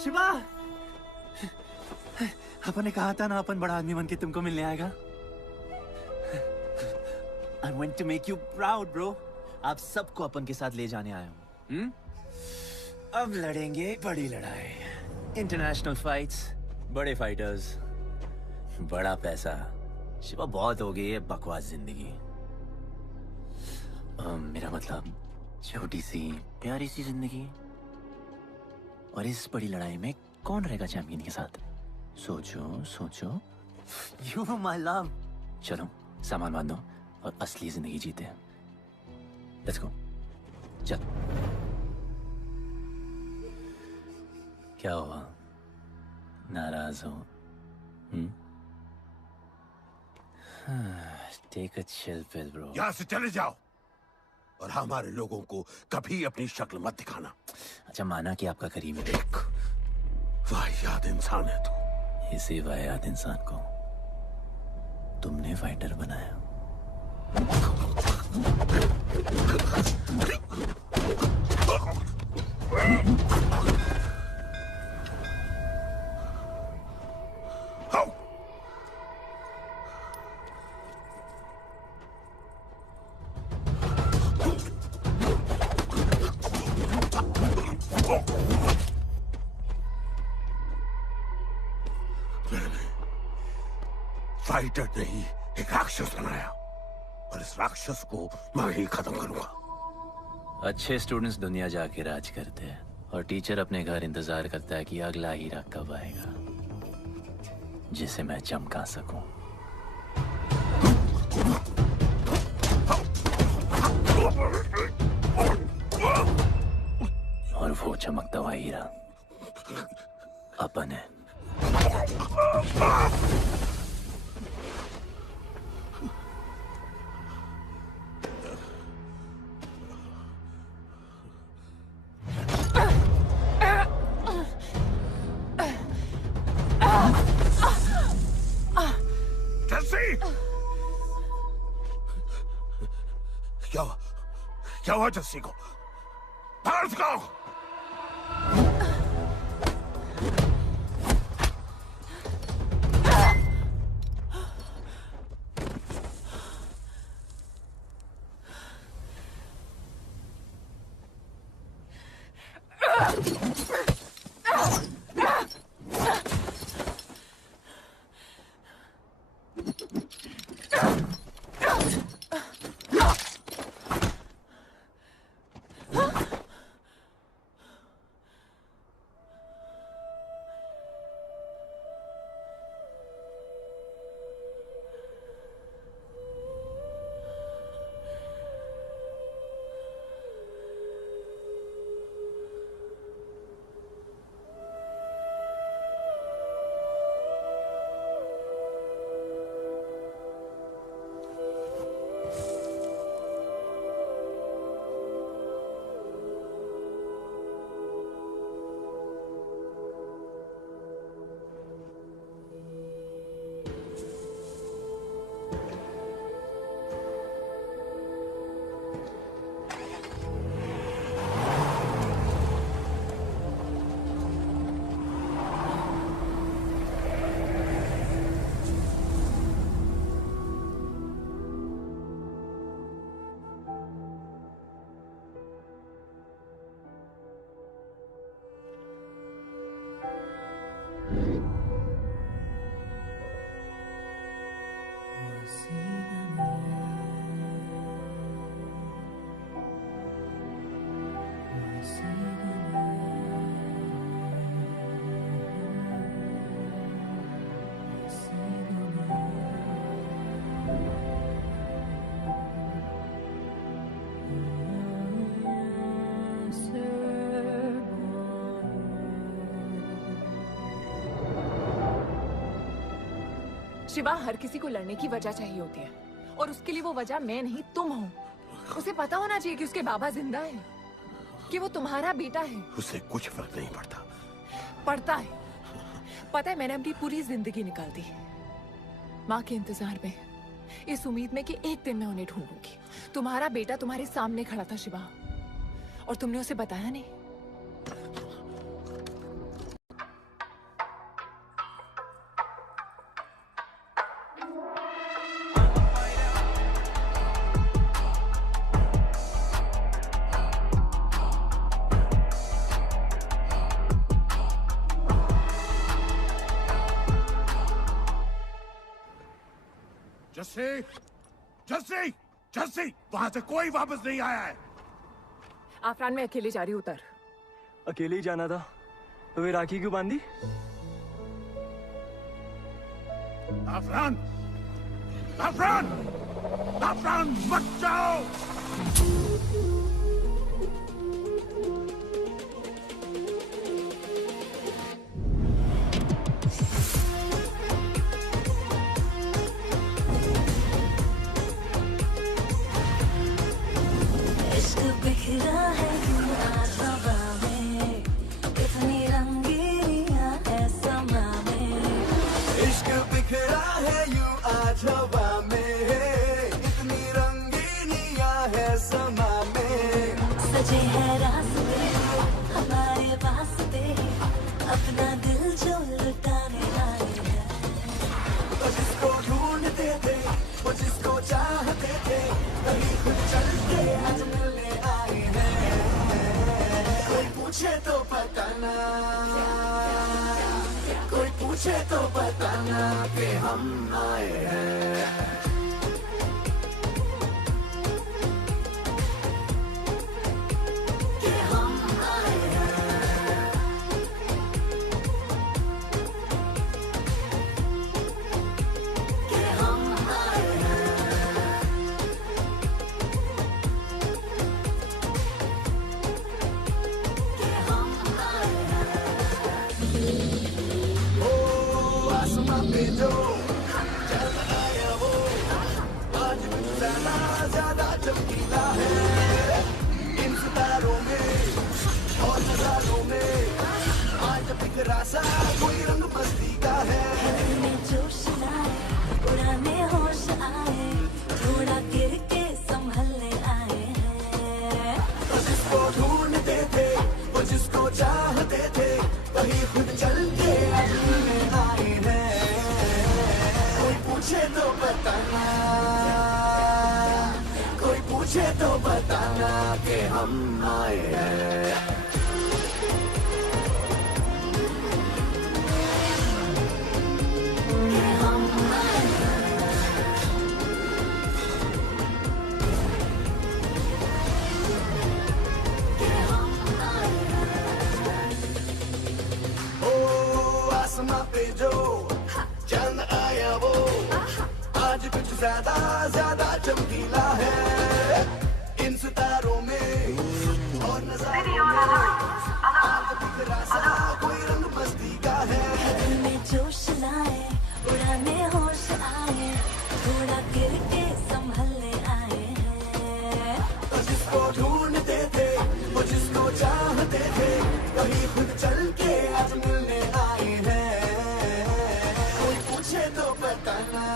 शिवा, अपन ने कहा था ना अपन बड़ा आदमी बन के तुमको मिलने आएगा। I want to make you proud, bro. आप सबको अपन के साथ ले जाने आया हूँ। अब लड़ेंगे बड़ी लड़ाई, इंटरनेशनल फाइट्स, बड़े फाइटर्स, बड़ा पैसा। शिवा बहुत हो गई है बकवास जिंदगी। मेरा मतलब छोटी सी प्यारी सी जिंदगी, और इस बड़ी लड़ाई में कौन रहेगा चैंपियन के साथ? सोचो सोचो। You my love. चलो सामान बांधो और असली जिंदगी जीते हैं। लेट्स गो, चल। क्या हुआ, नाराज हो? Take a chill pill bro. यहाँ से चले जाओ और हमारे लोगों को कभी अपनी शक्ल मत दिखाना। अच्छा माना कि आपका करीब है। वाहियात इंसान है तू। इसी वाहियात इंसान को तुमने फाइटर बनाया। फाइटर नहीं, एक राक्षस बनाया और इस राक्षस को मैं ही खत्म करूंगा। अच्छे स्टूडेंट्स दुनिया जाके राज करते हैं और टीचर अपने घर इंतजार करता है कि अगला हीरा कब आएगा जिसे मैं चमका सकूं। और वो चमकता हुआ हीरा अपन है। क्या हुआ जस्सी को? बाहर निकालो। शिवा, हर किसी को लड़ने की वजह चाहिए होती है और उसके लिए वो वजह मैं नहीं तुम हो। उसे पता होना चाहिए कि उसके बाबा जिंदा है, कि वो तुम्हारा बेटा है। उसे कुछ फर्क नहीं पड़ता। पड़ता है। पता है, मैंने अपनी पूरी जिंदगी निकाल दी माँ के इंतजार में, इस उम्मीद में कि एक दिन मैं उन्हें ढूंढूंगी। तुम्हारा बेटा तुम्हारे सामने खड़ा था शिवा, और तुमने उसे बताया नहीं। जस्सी, जस्सी, वहां से कोई वापस नहीं आया है। आफरान, मैं अकेले जा रही हूँ। उतर। अकेले ही जाना था तो वे राखी क्यों बांधी? आफरान, आफरान, आफरान, मत जाओ। बिखरा है आज हवा में, कितनी रंगीनियां है समा में। है यूं आज हवा में, इतनी रंगीनियां है समा में। सजे है रास्ते हमारे वास्ते, अपना दिल जो लुटाने आए हैं। वो जिसको ढूंढते थे, वो जिसको चाहते थे, कहीं खुद चल के आज मिलने आए हैं। कोई पूछे तो बताना, कोई पूछे तो बताना कि हम आए हैं। कि हम आए हैं। कि हम आए हैं। कि हम आए हैं। ओ आसमां पे जो चल आया वो, आज कुछ ज्यादा चमकीला है। इन सितारों में और नजारों में आज बिखरा सा कोई रंग मस्ती का है। दिल में जोश लाए, उड़ाने होश आए, थोड़ा गिर के संभलने आए हैं। वो जिसको ढूंढते थे, वो जिसको चाहते थे, वही खुद चल के आज मिलने आए हैं। कोई पूछे तो बताना, कोई पूछे तो बताना कि हम आए हैं। कि हम आए हैं। कि हम आए हैं। ओ आसमां पे जो चंद आया वो, आज कुछ ज्यादा चमकीला है। इन सितारों में और नजारों में आज बिखरा सा कोई रंग मस्ती का है। दिल में जोश लाए, उड़ाने होश आए, थोड़ा गिर के संभलने आए हैं। वो जिसको ढूंढते थे, वो जिसको चाहते थे, वही खुद चल के आज मिलने आए हैं। कोई पूछे तो बताना,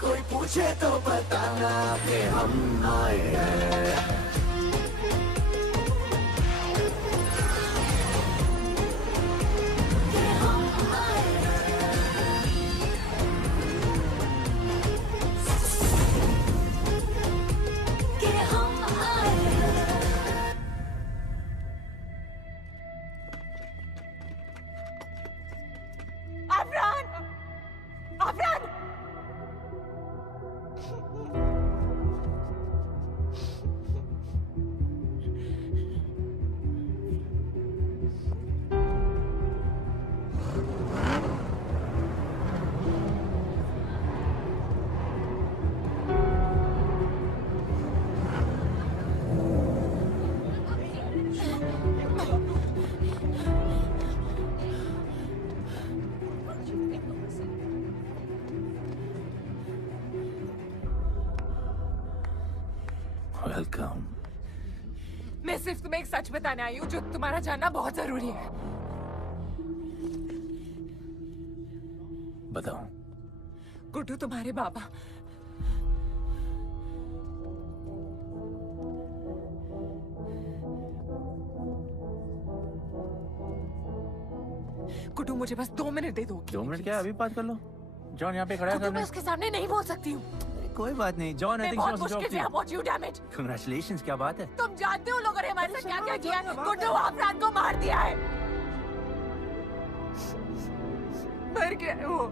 कोई पूछे तो बताना कि हम आए हैं। कि हम आए हैं। कि हम आए हैं। अफरान! अफरान! वेलकम। मैं सिर्फ तुम्हें एक सच बताने आई हूँ जो तुम्हारा जानना बहुत जरूरी है। बताओ। गुड्डू तुम्हारे बाबा गुड्डू, मुझे बस 2 मिनट दे दो। 2 मिनट क्या, अभी बात कर लो। जॉन यहाँ पे खड़ा है गुड्डू, मैं सामने। उसके सामने नहीं बोल सकती हूँ। कोई बात नहीं जॉन, मैं बहुत मुश्किल say about you, damn it. Congratulations, क्या बात है। तुम जानते हो लोगों ने हमारे साथ क्या क्या किया है? गुड्डू अफरान को मार दिया है। मर गया है वो।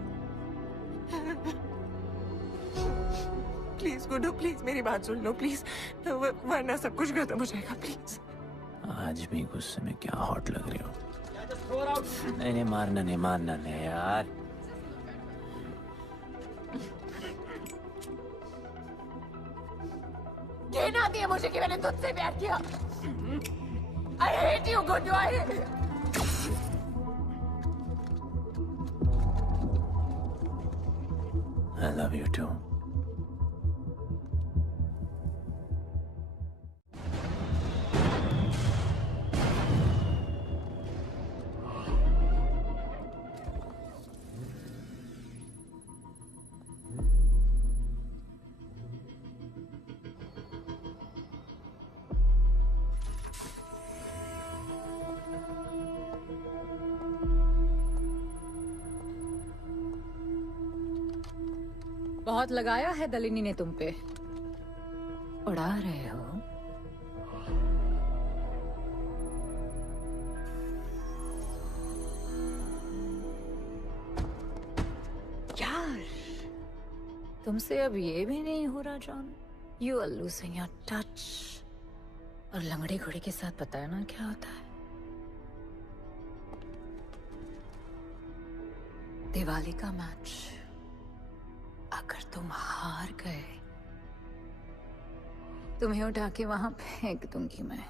प्लीज गुड्डू, प्लीज मेरी बात सुन लो प्लीज, वरना सब कुछ खत्म हो जाएगा प्लीज। आज भी गुस्से में क्या हॉट लग रही हो। नहीं मारना नहीं यार। कहन आती है मुझे कि मैंने तुझसे प्यार किया। I hate you, Guddu, I hate you. I love you too. बहुत लगाया है दलिनी ने तुम पे। उड़ा रहे हो। यार, तुमसे अब ये भी नहीं हो रहा John. You are losing your touch. और लंगड़े घोड़े के साथ बताया ना क्या होता है। दिवाली का मैच अगर तुम हार गए, तुम्हें उठा के वहां फेंक दूंगी मैं।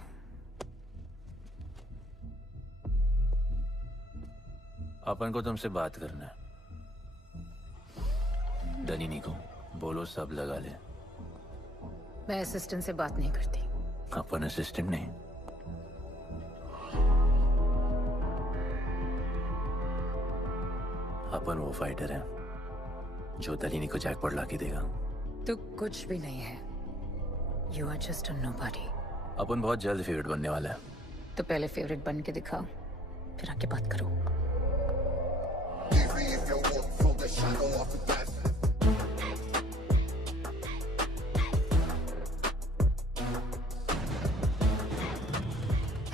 अपन को तुमसे बात करना है। दलिनी को बोलो सब लगा ले। मैं असिस्टेंट से बात नहीं करती। अपन असिस्टेंट नहीं, अपन वो फाइटर है जो दलिनी को जैकपॉट लाके देगा। तू कुछ भी नहीं है। You are just a nobody. अपन बहुत जल्द फेवरेट बनने वाला है। तो पहले फेवरेट बन के दिखाओ, फिर आके बात करो।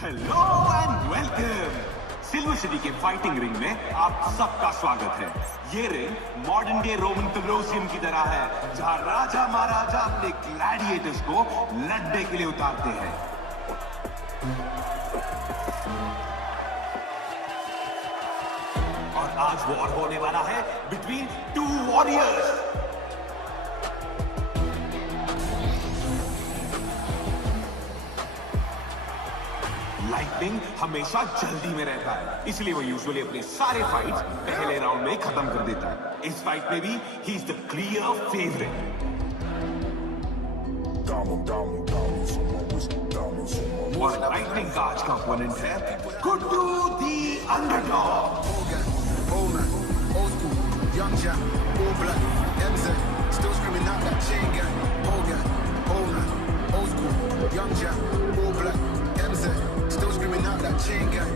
Hello and welcome. Silver city के फाइटिंग रिंग में आप सबका स्वागत है। ये ring modern day Roman Colosseum की तरह है, जहां राजा महाराजा अपने ग्लैडिएटर्स को लड़ने के लिए उतारते हैं। और आज वॉर होने वाला है बिटवीन टू वॉरियर्स। लाइटनिंग हमेशा जल्दी में रहता है, इसलिए वो यूजुअली अपने सारे फाइट्स पहले राउंड में खत्म कर देता है। इस फाइट में भी he is the clear favourite. और लाइटनिंग का आज का ओपोनेंट है गुड्डू दी underdog. Young Jack, all black, MZ, still screaming out that chain gang. Hogan, Oman, old school. Young Jack, all black, MZ, still screaming out that chain gang.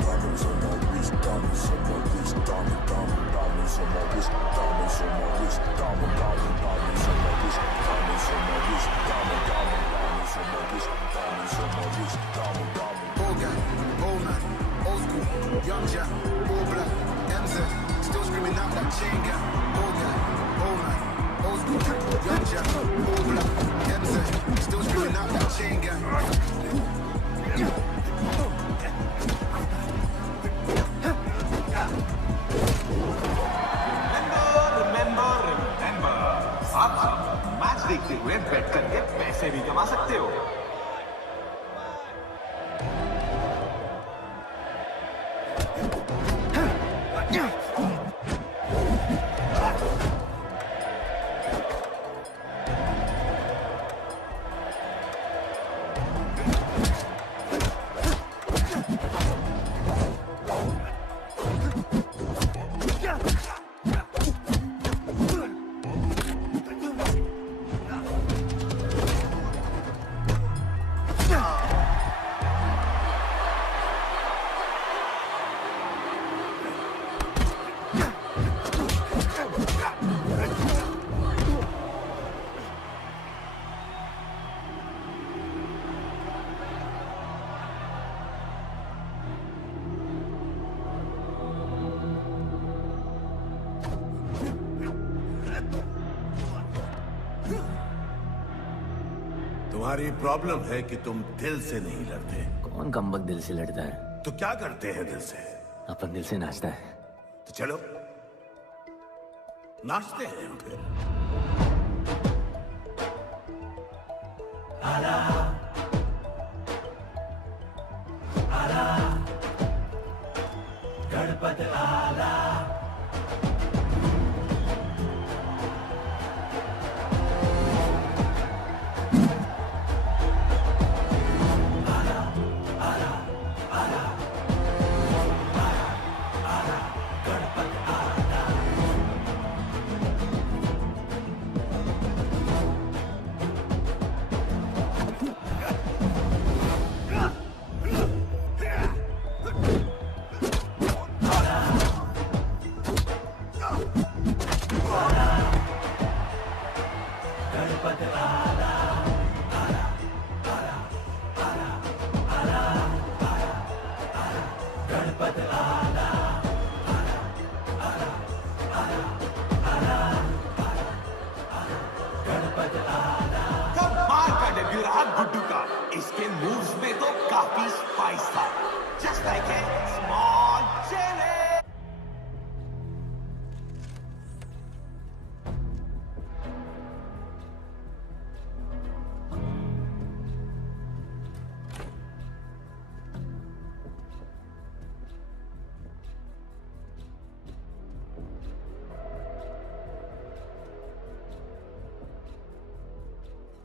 Diamonds on my wrist, diamonds on my wrist, diamond, diamond, diamonds on my wrist, diamonds on my wrist, diamond, diamond, diamonds on my wrist, diamonds on my wrist, diamond, diamond, diamonds on my wrist, diamonds on my wrist, diamond, diamond. Hogan, Oman, old school. Young Jack, all black, MZ, still screaming out that chain gang. Hogan, Oman, old school. Young Jack, all black, MZ, still screaming out that chain gang. Remember, आप match देखते हुए बेट करके पैसे भी कमा सकते हो। तुम्हारी प्रॉब्लम है कि तुम दिल से नहीं लड़ते। कौन कमबख्त दिल से लड़ता है? तो क्या करते हैं दिल से? अपन दिल से नाचता है। तो चलो नाचते हैं हम फिर। गणपत आला इसके मूव्स में तो काफी स्पाइस था। Just like a small chilli.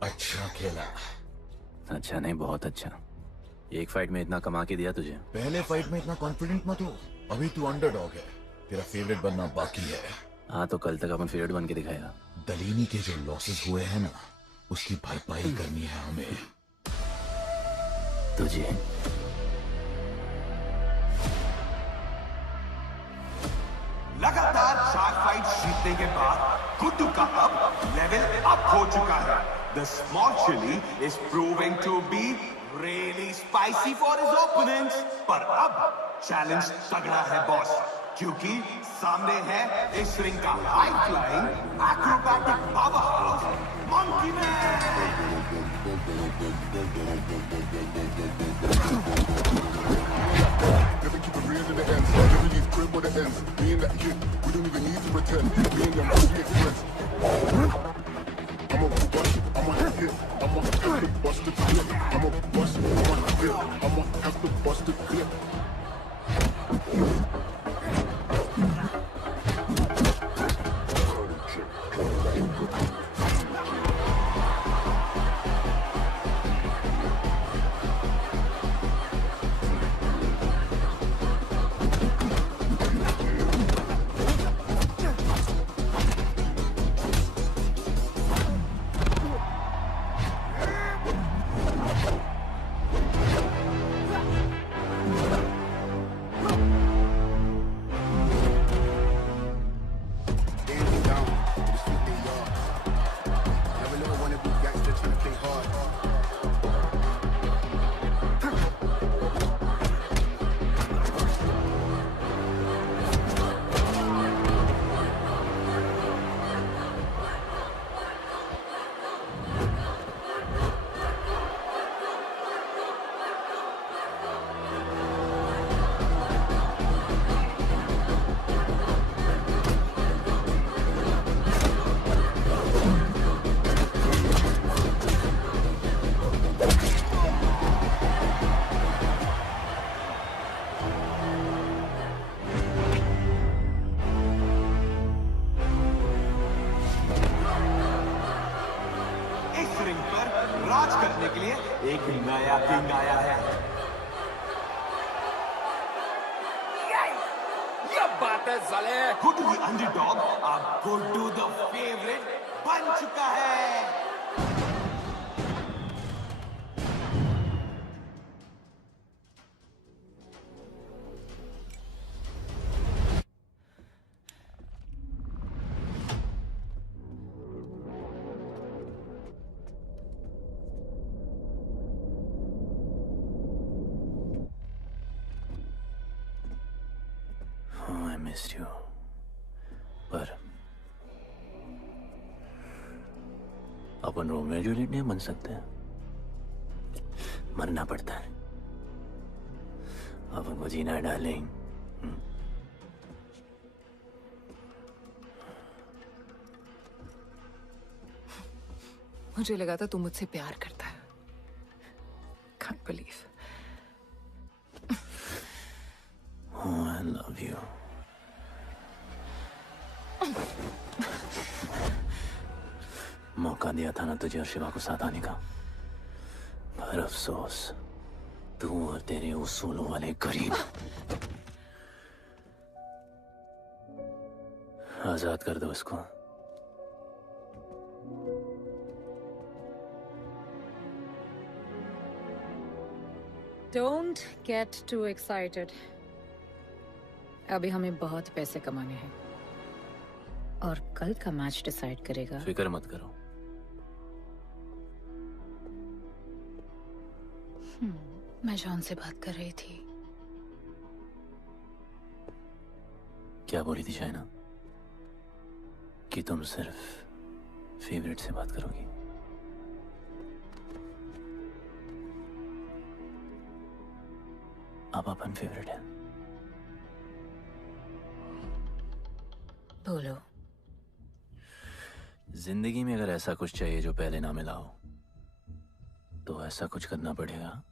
अच्छा खेला। अच्छा नहीं, बहुत अच्छा। एक फाइट में इतना कमा के दिया तुझे। पहले फाइट में इतना कॉन्फिडेंट मत हो, अभी तू अंडरडॉग है, तेरा फेवरेट बनना बाकी है। हाँ तो कल तक अपन फेवरेट बन के दिखाएगा। दलीनी के जो लॉसेस हुए हैं ना, उसकी भरपाई करनी है हमें। तुझे लगातार 4 फाइट जीतने के बाद गुड्डू का अब लेवल अप हो चुका है। The small chili is proving to be really spicy for his opponents. पर अब चैलेंज तगड़ा है बॉस, क्योंकि सामने है इस रिंग का high flying acrobatic powerhouse monkey man. Never keep it real to the end. Never leave crib where the ends. Me and that kid, we don't even need to pretend. Me and them we friends. I'm a bust, I'm a hit, I'm a have to bust the clip. I'm a bust, I'm a hit, I'm a have to bust the clip. राज करने के लिए एक नया king आया है। ये बात है साले। गुड्डू द अंडरडॉग अब गुड्डू द फेवरेट बन चुका है। missed you. पर अपन रोमियो जूलियट नहीं बन सकते, मरना पड़ता है। अपन को जीना है डार्लिंग। मुझे लगा था तू मुझसे प्यार करता है। Can't believe. Oh, I love you. मौका दिया था ना तुझे और शिवा को साथ आने का, पर अफसोस तू और तेरे उसूलों वाले गरीब। आजाद कर दो इसको। Don't get too excited. अभी हमें बहुत पैसे कमाने हैं और कल का मैच डिसाइड करेगा। फिक्र मत करो। मैं जॉन से बात कर रही थी। क्या बोली थी शाइना? कि तुम सिर्फ फेवरेट से बात करोगी। अब अपन फेवरेट है। बोलो। जिंदगी में अगर ऐसा कुछ चाहिए जो पहले ना मिला हो, तो ऐसा कुछ करना पड़ेगा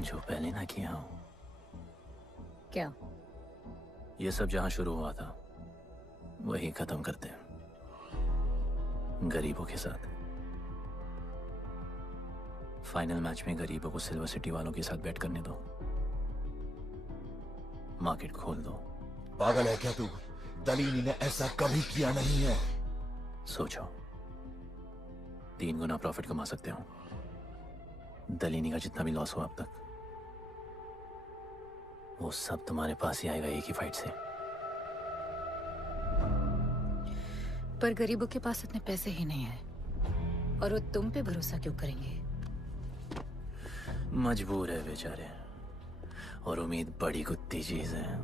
जो पहले ना किया हो। क्या? ये सब जहां शुरू हुआ था वही खत्म करते हैं, गरीबों के साथ। फाइनल मैच में गरीबों को सिल्वर सिटी वालों के साथ बैट करने दो, मार्केट खोल दो। पागल है क्या तू? दलीनी ने ऐसा कभी किया नहीं है। सोचो, 3 गुना प्रॉफिट कमा सकते हो। दलीनी का जितना भी लॉस हुआ अब तक, वो सब तुम्हारे पास ही आएगा एक ही फाइट से। पर गरीबों के पास इतने पैसे ही नहीं है, और वो तुम पे भरोसा क्यों करेंगे? मजबूर है बेचारे, और उम्मीद बड़ी कुत्ती चीज है।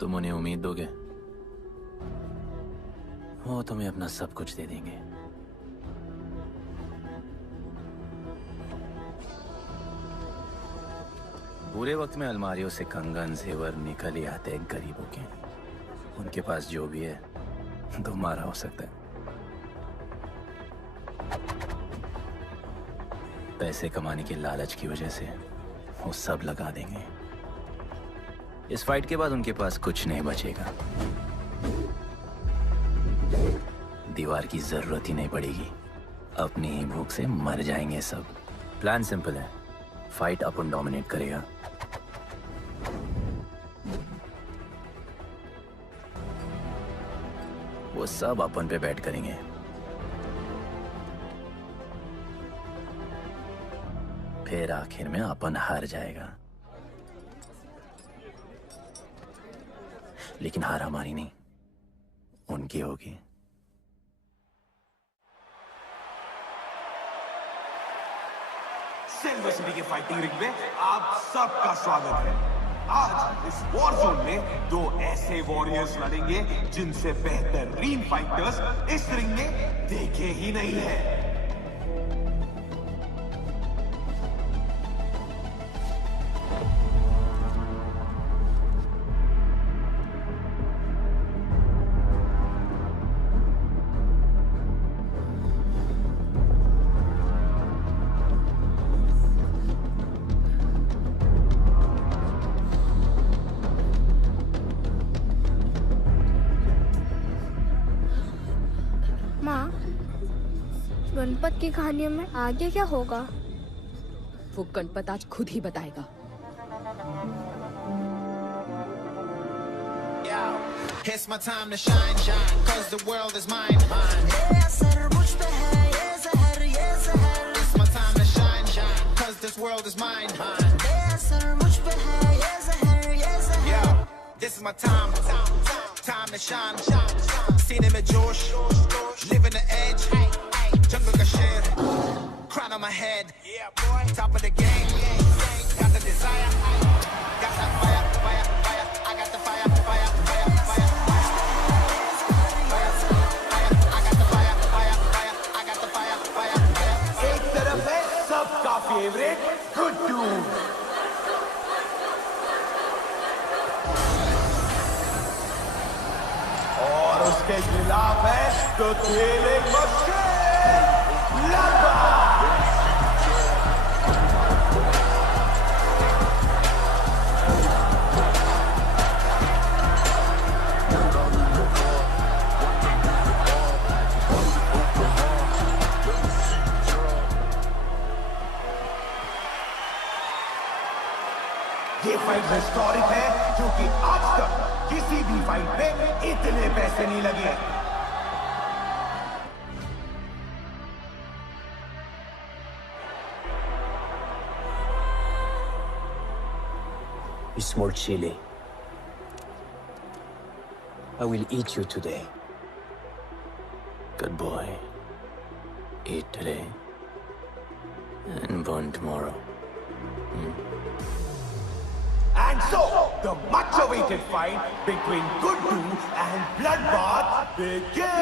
तुम उन्हें उम्मीद दोगे, वो तुम्हें अपना सब कुछ दे देंगे। बुरे वक्त में अलमारियों से कंगन जेवर निकल ही आते हैं गरीबों के। उनके पास जो भी है तुम्हारा हो सकता है। पैसे कमाने के लालच की वजह से वो सब लगा देंगे। इस फाइट के बाद उनके पास कुछ नहीं बचेगा। दीवार की जरूरत ही नहीं पड़ेगी, अपनी ही भूख से मर जाएंगे सब। प्लान सिंपल है, फाइट अपन डोमिनेट करेगा। वो सब अपन पे बैट करेंगे। फिर आखिर में अपन हार जाएगा, लेकिन हार हमारी नहीं, उनकी होगी। सिल्वर सिटी के फाइटिंग रिंग में आप सबका स्वागत है। आज इस वॉर जोन में 2 ऐसे वॉरियर्स लड़ेंगे जिनसे बेहतरीन फाइटर्स इस रिंग में देखे ही नहीं है। गणपत की कहानियों में आगे क्या होगा? वो गणपत आज खुद ही बताएगा। It's my time to shine, shine, cause the world is mine, mine. ये असर मुझ पे है, ये ज़हर, ये ज़हर. It's my time to shine, shine, cause this world is mine, mine. ये असर मुझ पे है, ये ज़हर, ये ज़हर. Yo, this is my time, time to shine, सीने में जोश, living the edge, jungle का शेर, crown on my head, top of the game, got the desire, got that fire, fire, fire, I got the fire, fire, fire, fire. सबका favourite Guddu, और उसके खिलाफ है तो खेले मशीन लगा। ये फाइट हिस्टोरिक है क्योंकि आज तक किसी भी फाइट में इतने पैसे नहीं लगे। You small chili. I will eat you today. Good boy. Eat today and burn tomorrow. And so, the much-awaited fight between Guddu and Bloodbath begins!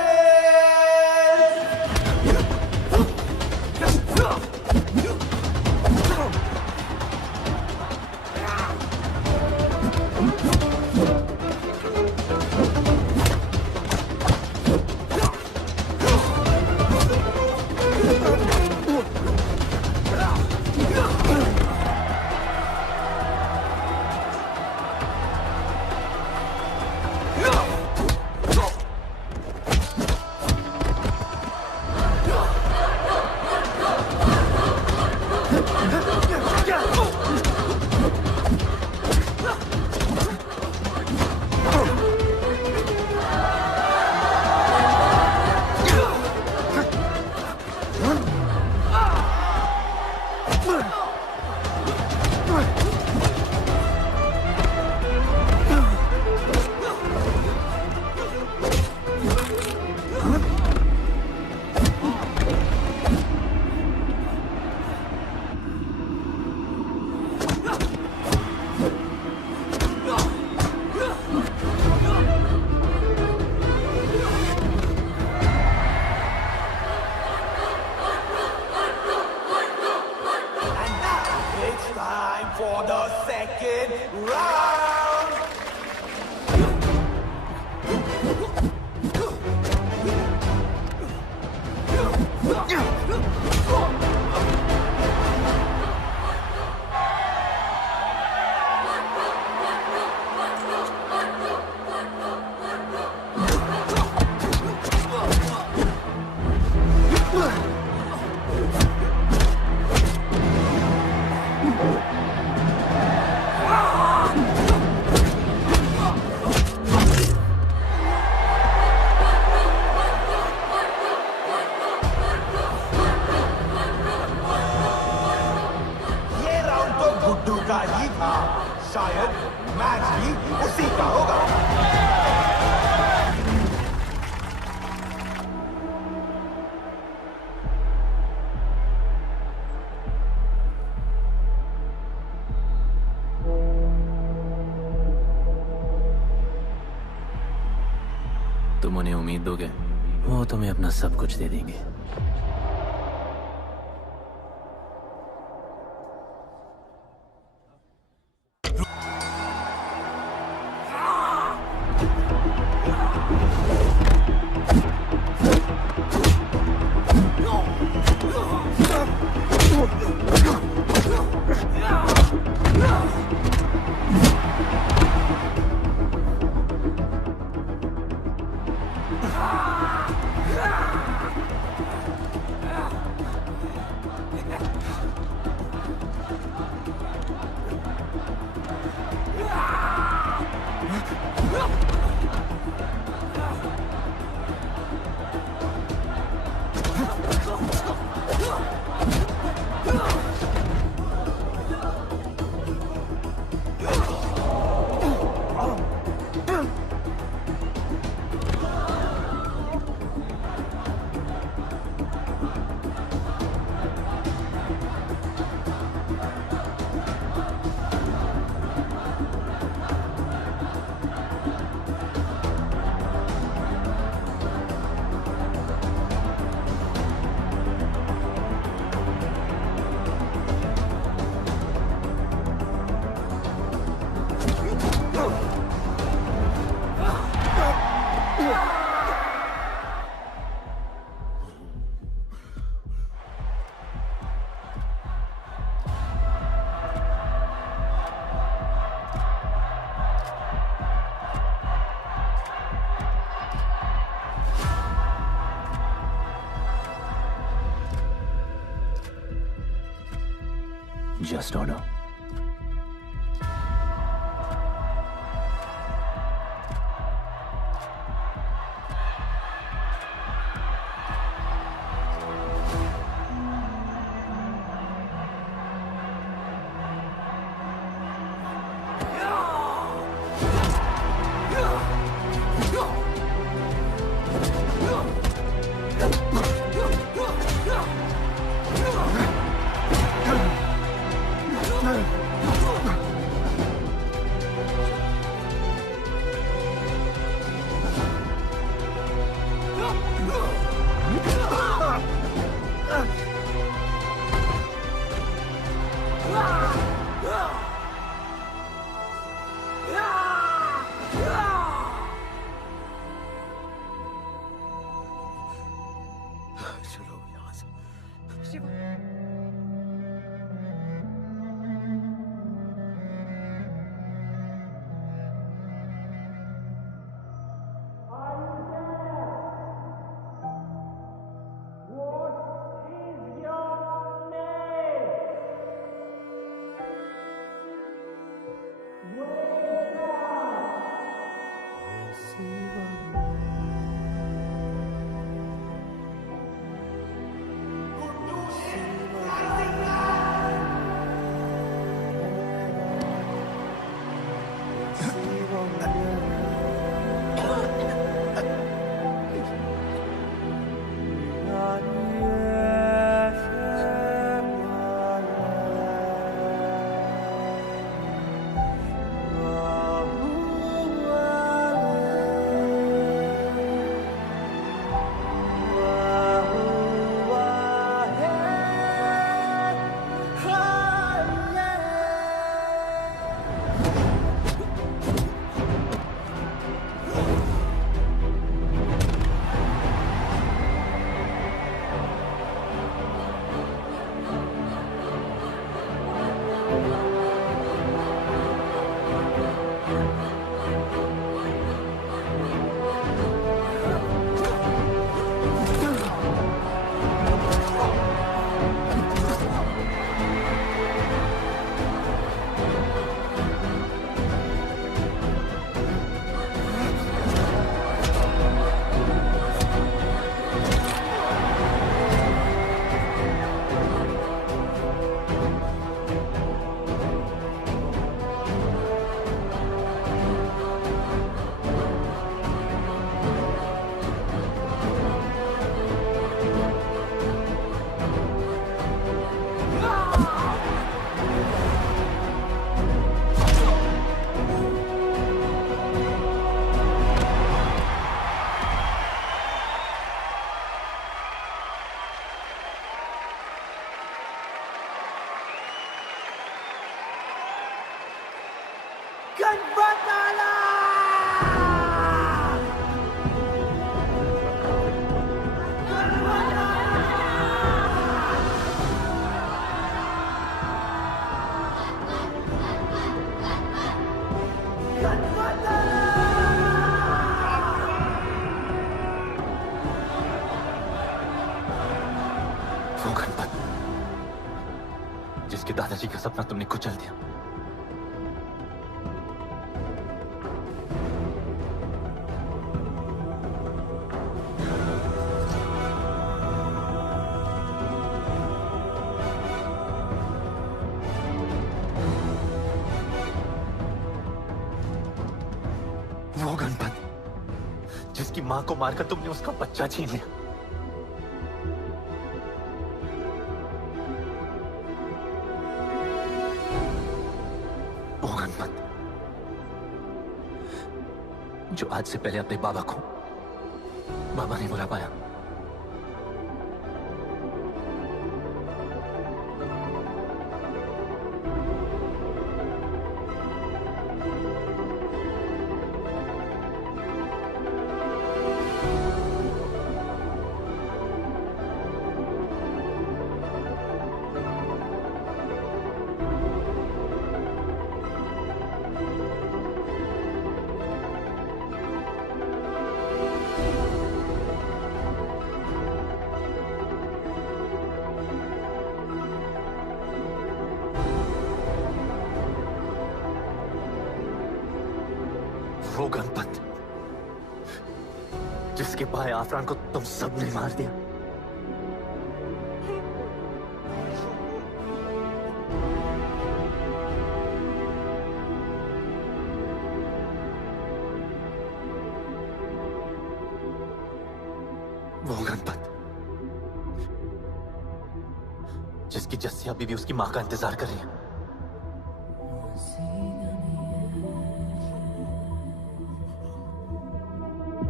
शायद मैच भी उसी का होगा। तुम उन्हें उम्मीद दोगे, वो तुम्हें अपना सब कुछ दे देंगे। Just honor. वो गणपत जिसके दादाजी का सपना तुमने कुचल दिया। वो गणपत जिसकी मां को मारकर तुमने उसका बच्चा छीन लिया। वो गणपत जो आज से पहले अपने बाबा को बाबा नहीं बुला पाया। वो गणपत जिसके भाई आफरान को तुम सबने मार दिया। वो गणपत जिसकी जस्सिया बीवी उसकी मां का इंतजार कर रही है।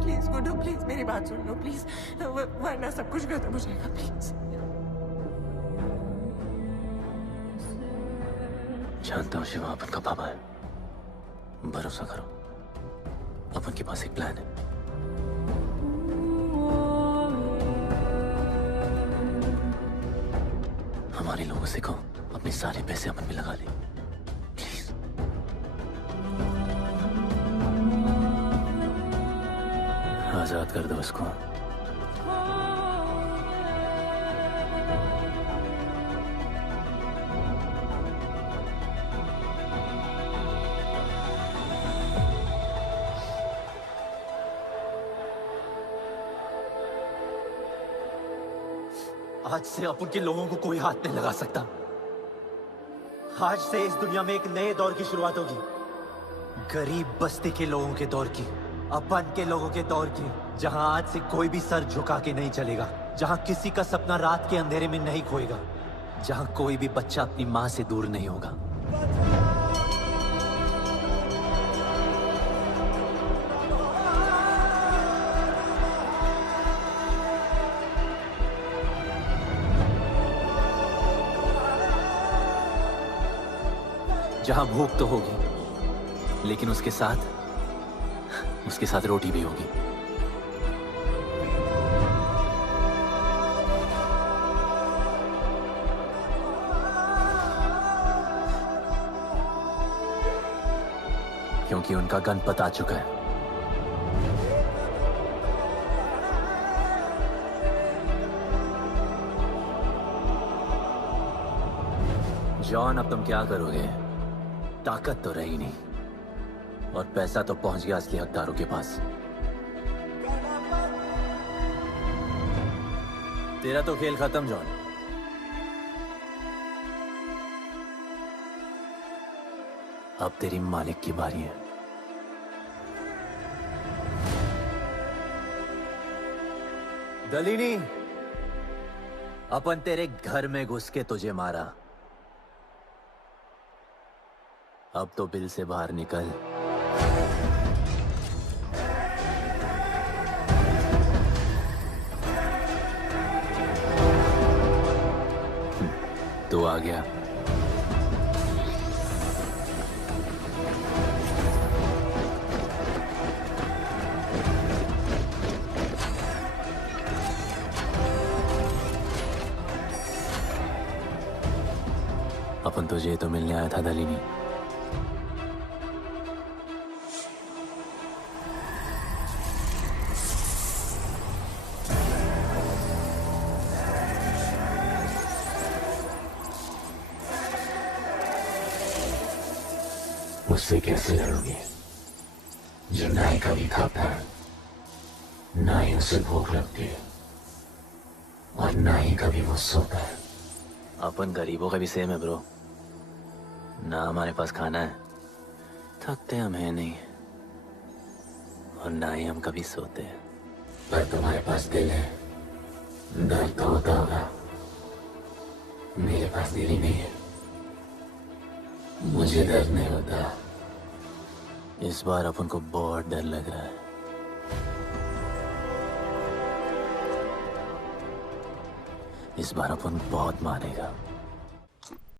प्लीज गुड्डू, प्लीज मेरी बात सुन लो प्लीज, वरना सब कुछ खत्म हो जाएगा प्लीज। जानता हूँ शिवा अपन का बाबा है, भरोसा करो, अपन के पास एक प्लान है। हमारे लोगों से कहो अपने सारे पैसे अपन में लगा ले, प्लीज। आजाद कर दो उसको। आज से अपन के लोगों को कोई हाथ नहीं लगा सकता। आज से इस दुनिया में एक नए दौर की शुरुआत होगी, गरीब बस्ती के लोगों के दौर की, अपन के लोगों के दौर की, जहां आज से कोई भी सर झुका के नहीं चलेगा, जहां किसी का सपना रात के अंधेरे में नहीं खोएगा, जहां कोई भी बच्चा अपनी मां से दूर नहीं होगा। जहां भूख तो होगी, लेकिन उसके साथ रोटी भी होगी। क्योंकि उनका गणपत आ चुका है। जॉन, अब तुम क्या करोगे? ताकत तो रही नहीं और पैसा तो पहुंच गया असली हकदारों के पास। तेरा तो खेल खत्म जॉन। अब तेरी मालिक की बारी है। दलीनी, अपन तेरे घर में घुस के तुझे मारा, अब तो बिल से बाहर निकल। तो आ गया। अपन तुझे तो मिलने आया था दलीनी। मुझसे कैसे लड़ोगे जो ना ही कभी खाता है, ना ही उसे भूख लगती है और ना ही कभी वो सोता है। अपन गरीबों का भी सेम है ब्रो, ना हमारे पास खाना है, थकते हम है नहीं, और ना ही हम कभी सोते हैं। पर तुम्हारे पास दिल है, दर्द तो होता होगा। मेरे पास दिल ही नहीं है, मुझे दर्द नहीं होता। इस बार अपन को बहुत डर लग रहा है। इस बार अपन बहुत मारेगा।